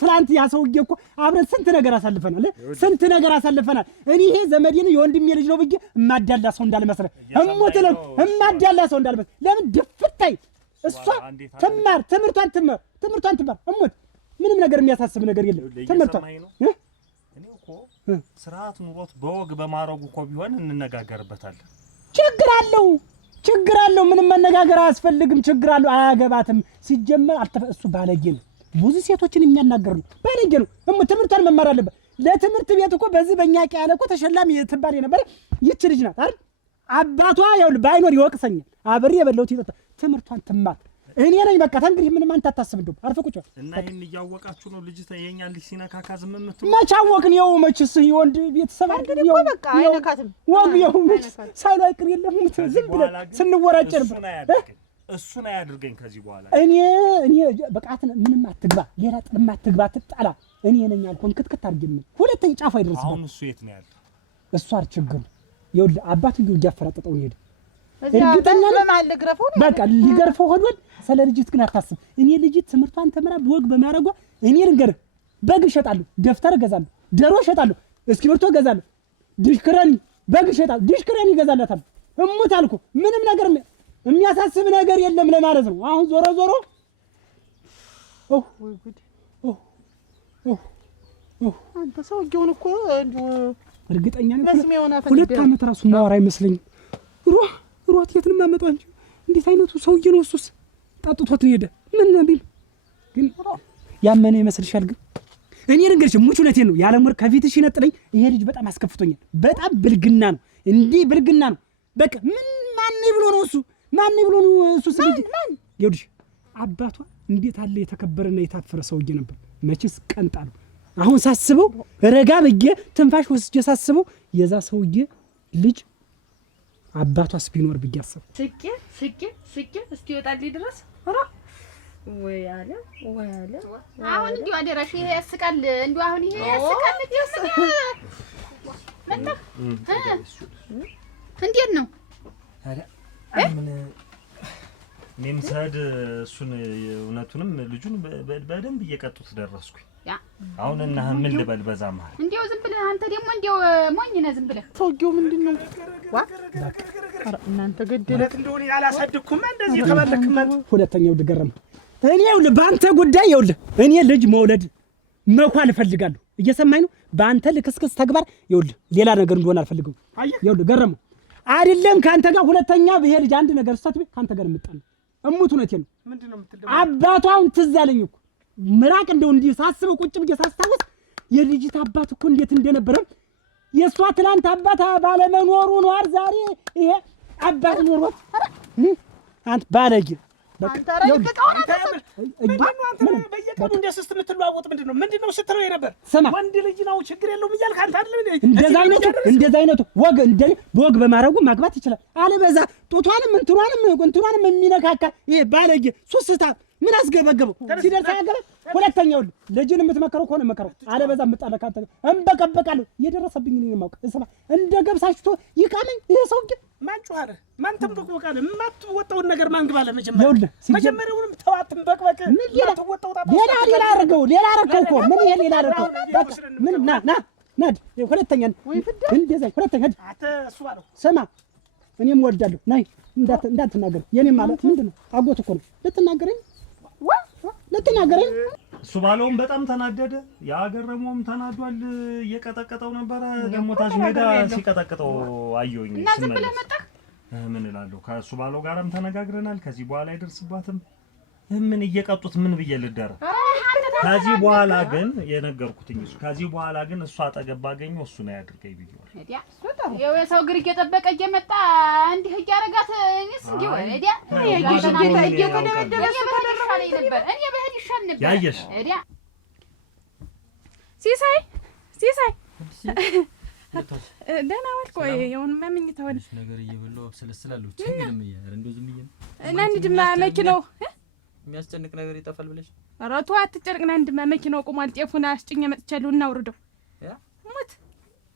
ትላንት ያ ሰውዬ እኮ አብረን ስንት ነገር አሳልፈናል። እኔ ይሄ ዘመዴን የወንድሜ ልጅ ነው ብዬ እማዳላ ሰው እንዳልመስልህ እሞትለም እማዳላ ሰው እንዳልመስልህ። ለምን ድፍታይ እሷ ትማር ትምህርቷን ትማር እሞት ምንም ነገር የሚያሳስብ ነገር የለም። ትምህርቷን እኔ እኮ ስርዓት ኑሮት በወግ በማረጉ እኮ ቢሆን እንነጋገርበታለን። ችግር አለው። ምንም መነጋገር አያስፈልግም። ችግር አለው። አያገባትም። ሲጀመር እሱ ባለጌ ነው። ብዙ ሴቶችን የሚያናገር ነው። ባለጌ ነው። ትምህርቷን መማር አለበት። ለትምህርት ቤት እኮ በዚህ በእኛ ቃለ እኮ ተሸላሚ ትባል የነበረ ይች ልጅ ናት አይደል? አባቷ ያው ባይኖር ይወቅሰኛል። አብሬ የበለውት ይጠጣ ትምህርቷን ትማር። እኔ ነኝ በቃ እንግዲህ ምንም አንተ አታስብም። አርፈ ቁጭ እና ይሄን እያወቃችሁ ነው ልጅ የኛ ልጅ ሲነካካ ዝም የምትሉ? መቻወቅን ይኸው መችስ የወንድ ቤተሰብ አይደል? ይኸው በቃ አይነካትም። ወግ ይኸው ሳይሉ አይቅር የለም። ዝም ብለን ስንወራጨር እሱን አያድርገኝ ከዚህ በኋላ እኔ በቃት ምንም አትግባ፣ ሌላ ጥልም አትግባ፣ ትጣላ። እኔ ነኝ አልኩን ክትክት አድርገኝ። ሁለተኛ ጫፍ አይደርስም። አሁን እሱ የት ነው ያለው? እሱ አርችግም ይኸውልህ አባትየው እያፈራጠጠው ነው ሄደ። እርግጠኛ ለማለ ግረፈው በቃ ሊገርፈው ሆዷል። ስለ ልጅት ግን አታስብ። እኔ ልጅት ትምህርቷን ተመራ በወግ በማረጓ እኔ ልንገርህ በግ እሸጣለሁ፣ ደፍተር እገዛለሁ፣ ዶሮ እሸጣለሁ፣ እስክሪብቶ እገዛለሁ፣ ዲሽክረኒ በግ እሸጣለሁ፣ ዲሽክረኒ እገዛላታለሁ። እሙት አልኩ ምንም ነገር የሚያሳስብ ነገር የለም ለማለት ነው። አሁን ዞሮ ወይ ጉድ አንተ ሰውዬውን እኮ እርግጠኛ ነኝ 2 ዓመት ራሱ ማወራ አይመስለኝም። ሩት የት ነው የማመጣው እንጂ እንዴት አይነቱ ሰውዬ ነው? እሱስ ጠጥቶት ነው ሄደ። ምን ነብይ ግን ያመነ ይመስልሻል? ግን እኔ ልንገርሽ ሙቹነቴን ነው ያለም ወር ከፊትሽ ይነጥለኝ። ይሄ ልጅ በጣም አስከፍቶኛል። በጣም ብልግና ነው፣ እንዲህ ብልግና ነው። በቃ ማን ብሎ ነው እሱ ልጅ ይኸውልሽ አባቷ እንዴት አለ የተከበረና የታፈረ ሰውዬ ነበር። መቼስ ቀንጣ ነው። አሁን ሳስበው ረጋ ብዬ ትንፋሽ ወስጄ ሳስበው የዛ ሰውዬ ልጅ አባቷስ ቢኖር ብዬ አሰብኩ። ስቄ እስቲ ወጣልኝ ድረስ ወይ አለ አሁን እንዲሁ አደራሽ ይሄ ያስቃል። እንዲሁ አሁን ይሄ ያስቃል። እንዴት ነው? እኔም ሰድ እሱን እውነቱንም ልጁን በደንብ እየቀጡት ደረስኩኝ። አሁን እና ምን ልበል በዛ መሀል እንዴው ዝም ብለህ አንተ ደግሞ እንዴው ሞኝ ነህ። ዝም ብለህ ሰውዬው ምንድነው እናንተ ገደለት እንደሆነ ያላሳድኩም እንደዚህ ተባለክም። ሁለተኛው ድገረም እኔ ይኸውልህ በአንተ ጉዳይ ይኸውልህ እኔ ልጅ መውለድ መኳል እፈልጋለሁ። እየሰማኝ ነው? በአንተ ልክስክስ ተግባር ይኸውልህ ሌላ ነገር እንደሆነ አልፈልግም። ይኸውልህ ገረመው አይደለም ካንተ ጋር ሁለተኛ ብሄ ልጅ አንድ ነገር ስታት ካንተ ጋር መጣን እሙት እውነቴን ነው። ምንድነው የምትለው? አባቷን ትዝ አለኝ እኮ ምራቅ እንደው እንዲህ ሳስበው ቁጭ ብዬ ሳስታውስ የልጅት አባት እኮ እንዴት እንደነበረ የሷ ትናንት አባት ባለመኖሩ ነው ዛሬ ይሄ አባት ኖሮት አንተ ባለጌ አንተ በየቀኑ እንደስስት የምትለዋወጥ ምንድነው ስትለው የነበር? ወንድ ልጅ ነው ችግር የለውም እያልክ አንተ አይደለም እንደዛ አይነቱ ወግ በወግ በማረጉ ማግባት ይችላል። አለበዛ ጦቷንም እንትኗንም የሚነካካ ይሄ ባለጌ ሱስታ ምን አስገበገበው? ሲደርስ ያገበ ሁለተኛው ልጅን የምትመከረው ከሆነ መከረው። አለበዛ ምጣለካተ እንበቀበቃለሁ። የደረሰብኝ ነው የማውቅ። እስማ እንደ ገብሳሽቶ ይቃመኝ ይሄ ሰው ግን ማን ጮኸረ? ማን ተንበቅበቃለ? የማትወጣውን ነገር ማን ግባለ? መጀመሪያውንም ተዋትም በቅበቅ ማትወጣው ታጣ ሌላ አረገው እኮ ምን ይሄ ሌላ አረገው ምን ናድ ሁለተኛ እንደዛ ሁለተኛ አተ እሱ ባለው ስማ እኔም ወዳለሁ ናይ እንዳትናገር የኔ ማለት ምንድነው? አጎት እኮ ነው ልትናገረኝ እሱ ባለውም በጣም ተናደደ። ያገረመውም ተናዷል። እየቀጠቀጠው ነበረ። ደግሞ ታች ሜዳ ሲቀጠቅጠው አየሁኝ። ምን እላለሁ? ከእሱ ባለው ጋርም ተነጋግረናል። ከዚህ በኋላ አይደርስባትም። ምን እየቀጡት ምን ብዬ ልደረ? ከዚህ በኋላ ግን የነገርኩትኝ እሱ ከዚህ በኋላ ግን እሱ አጠገብ ባገኘው እሱ ነው ያድርገኝ ብዬዋል። ያው የሰው ግር እየጠበቀ እየመጣ እንዲህ እያረጋት እኔስ እንዲው እዲያ እየተደበደበ ነበር። እኔ በህድ ይሻል ነበር። ያየሽ ሲሳይ ደህና ዋልክ ወይ? የሆንማ መኝታውን ነገር እየበላሁ አብሰለስላለሁ። ቸግልም እያለ እንደው ዝም ብዬ እና እንድማ መኪናው የሚያስጨንቅ ነገር ይጠፋል ብለሽ? ኧረ ተው አትጨነቅ። ና እንድማ መኪናው ቆሟል። ጤፉን አስጭኜ መጥቻለሁ። እናውርደው። ሞት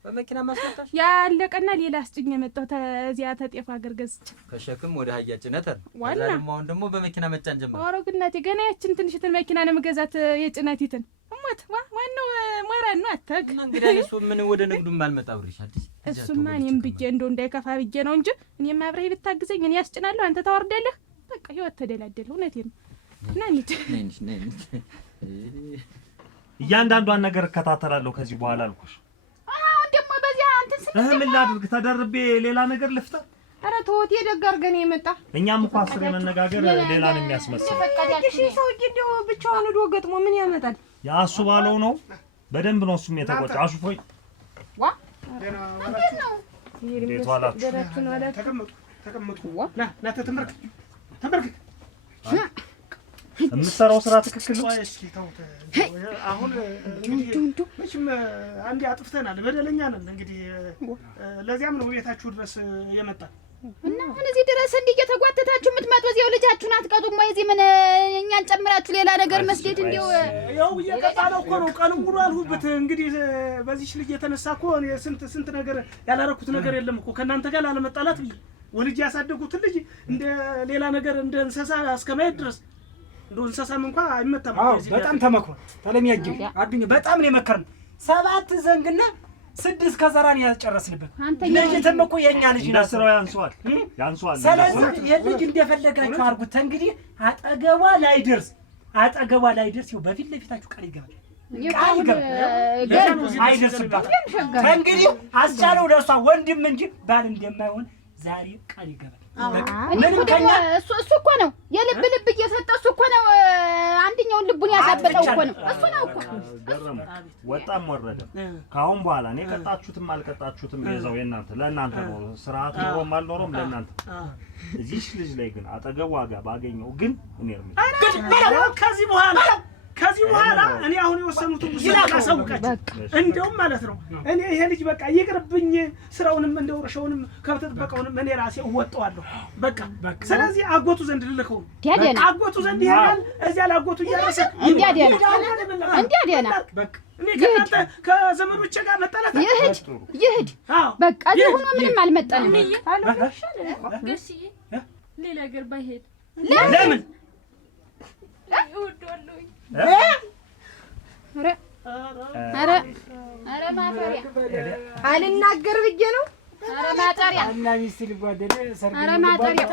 በመኪና ማስመጣሽ ያለቀና ሌላ አስጭኜ መጣሁ። ተዚያ ተጤፍ አገር ገዝቼ ከሸክም ወደ አህያ ጭነት አይደል? ዋና አሁን ደግሞ በመኪና መጫን ጀመረ። ኧረ ግናቴ ገና ያችን ትንሽትን መኪና ነው የምገዛት የጭነቲትን። ሞት ዋናው ሞራን ነው። አታግ እንግዲህ እሱ ምን ወደ ንግዱም አልመጣ ብርሽ አዲስ እሱማ እኔም ብዬ እንደው እንዳይከፋ ብዬ ነው እንጂ እኔም አብረህ ብታግዘኝ እኔ ያስጭናለሁ፣ አንተ ታወርዳለህ። በቃ ህይወት ተደላደለ። እውነቴን ነው። እና እያንዳንዷን ነገር እከታተላለሁ ከዚህ በኋላ አልኩሽ። አሁን ደግሞ በዚያ አንተ ምን ላድርግ? ተደርቤ ሌላ ነገር ልፍታ? ኧረ ተወት፣ የደግ አድርገን የመጣ እኛም እኮ አስር የመነጋገር ሌላ ነው የሚያስመስል። እሺ ሰውዬ እንደው ብቻውን ሄዶ ገጥሞ ምን ያመጣል? ያሱ ባለው ነው። በደንብ ነው እሱም የተቆጣ። አሹፎይ ዋ እንዴት ነው? እንዴት ዋላችሁ? ተቀመጡ ተቀመጡ። ና ተመርክ ተመርክ። የምትሰራው ስራ ትክክል ነው። እስኪ ተውት። አሁን መቼም አንዴ አጥፍተናል፣ በደለኛ ነን። እንግዲህ ለዚያም ነው ቤታችሁ ድረስ የመጣ እና አሁን እዚህ ድረስ እንዲህ እየተጓተታችሁ የምትመጡ እዚያው ልጃችሁን አትቀጡም ወይ? እዚህ ምን እኛን ጨምራችሁ ሌላ ነገር መስደድ እንዲው ያው እየቀጣለው እኮ ነው። ቀኑን ሙሉ አልሁበት። እንግዲህ በዚህች ልጅ የተነሳ እኮ ስንት ነገር ያላረኩት ነገር የለም እኮ ከእናንተ ጋር ላለመጣላት ብዬ ወልጅ ያሳደጉትን ልጅ እንደ ሌላ ነገር እንደ እንስሳ እስከማየት ድረስ እንደው እንስሳም እንኳን አይመታም። በጣም ተመክሯል። ተለሚያጅ አዱኛ በጣም ነው የመከርን። 7 ዘንግና 6 ከዘራን ያጨረስንበት ልጅትም እኮ የኛ ልጅ ነው። ስራው ያንሷል። ስለዚህ የልጅ እንደፈለጋችሁ አድርጉት። እንግዲህ አጠገቧ ላይ ደርስ ይኸው በፊት ለፊታችሁ ቃል ይገባል። አይደርስባት እንግዲህ አስቻለው ለሷ ወንድም እንጂ ባል እንደማይሆን ዛሬ ቃል ይገባል። ምንም ከኛ እሱ እኮ ነው የልብ ልብ እየሰጠ እሱ እኮ ነው አንደኛውን ልቡን ያሳበጠው እኮ ነው እሱ ነው እኮ። ገረም ወጣም ወረደ ካሁን በኋላ እኔ ቀጣችሁትም አልቀጣችሁትም የዛው የእናንተ ለእናንተ ነው። ስርዓት ኖሮም አልኖሮም ለእናንተ። እዚህች ልጅ ላይ ግን አጠገቧ ጋር ባገኘው ግን እኔ ከዚህ በኋላ እኔ አሁን የወሰኑትን ውሳኔ አሳውቃችሁ እንደውም ማለት ነው እኔ ይሄ ልጅ በቃ ይቅርብኝ፣ ስራውንም እንደው እርሻውንም ከብት ጥበቃውንም እኔ ራሴ እወጣዋለሁ። በቃ ስለዚህ አጎቱ ዘንድ ልልከው አጎቱ ዘንድ ይሄዳል። እዚያ ላጎቱ እያረሰ እንዲያደና በቃ እኔ ከናንተ ከዘመዶቼ ጋር መጣላት ይሄድ በቃ እዚህ ሆኖ ምንም አልመጣንም። ገስዬ ሌላ ሀገር ባይሄድ ለምን ይወደዋለሁኝ? ኧረ ማፈሪያ አልናገር ብዬ ነው። ኧረ ማጠሪያ እና ሚስት ሊጓደል ሰርግ ኧረ ማጠሪያ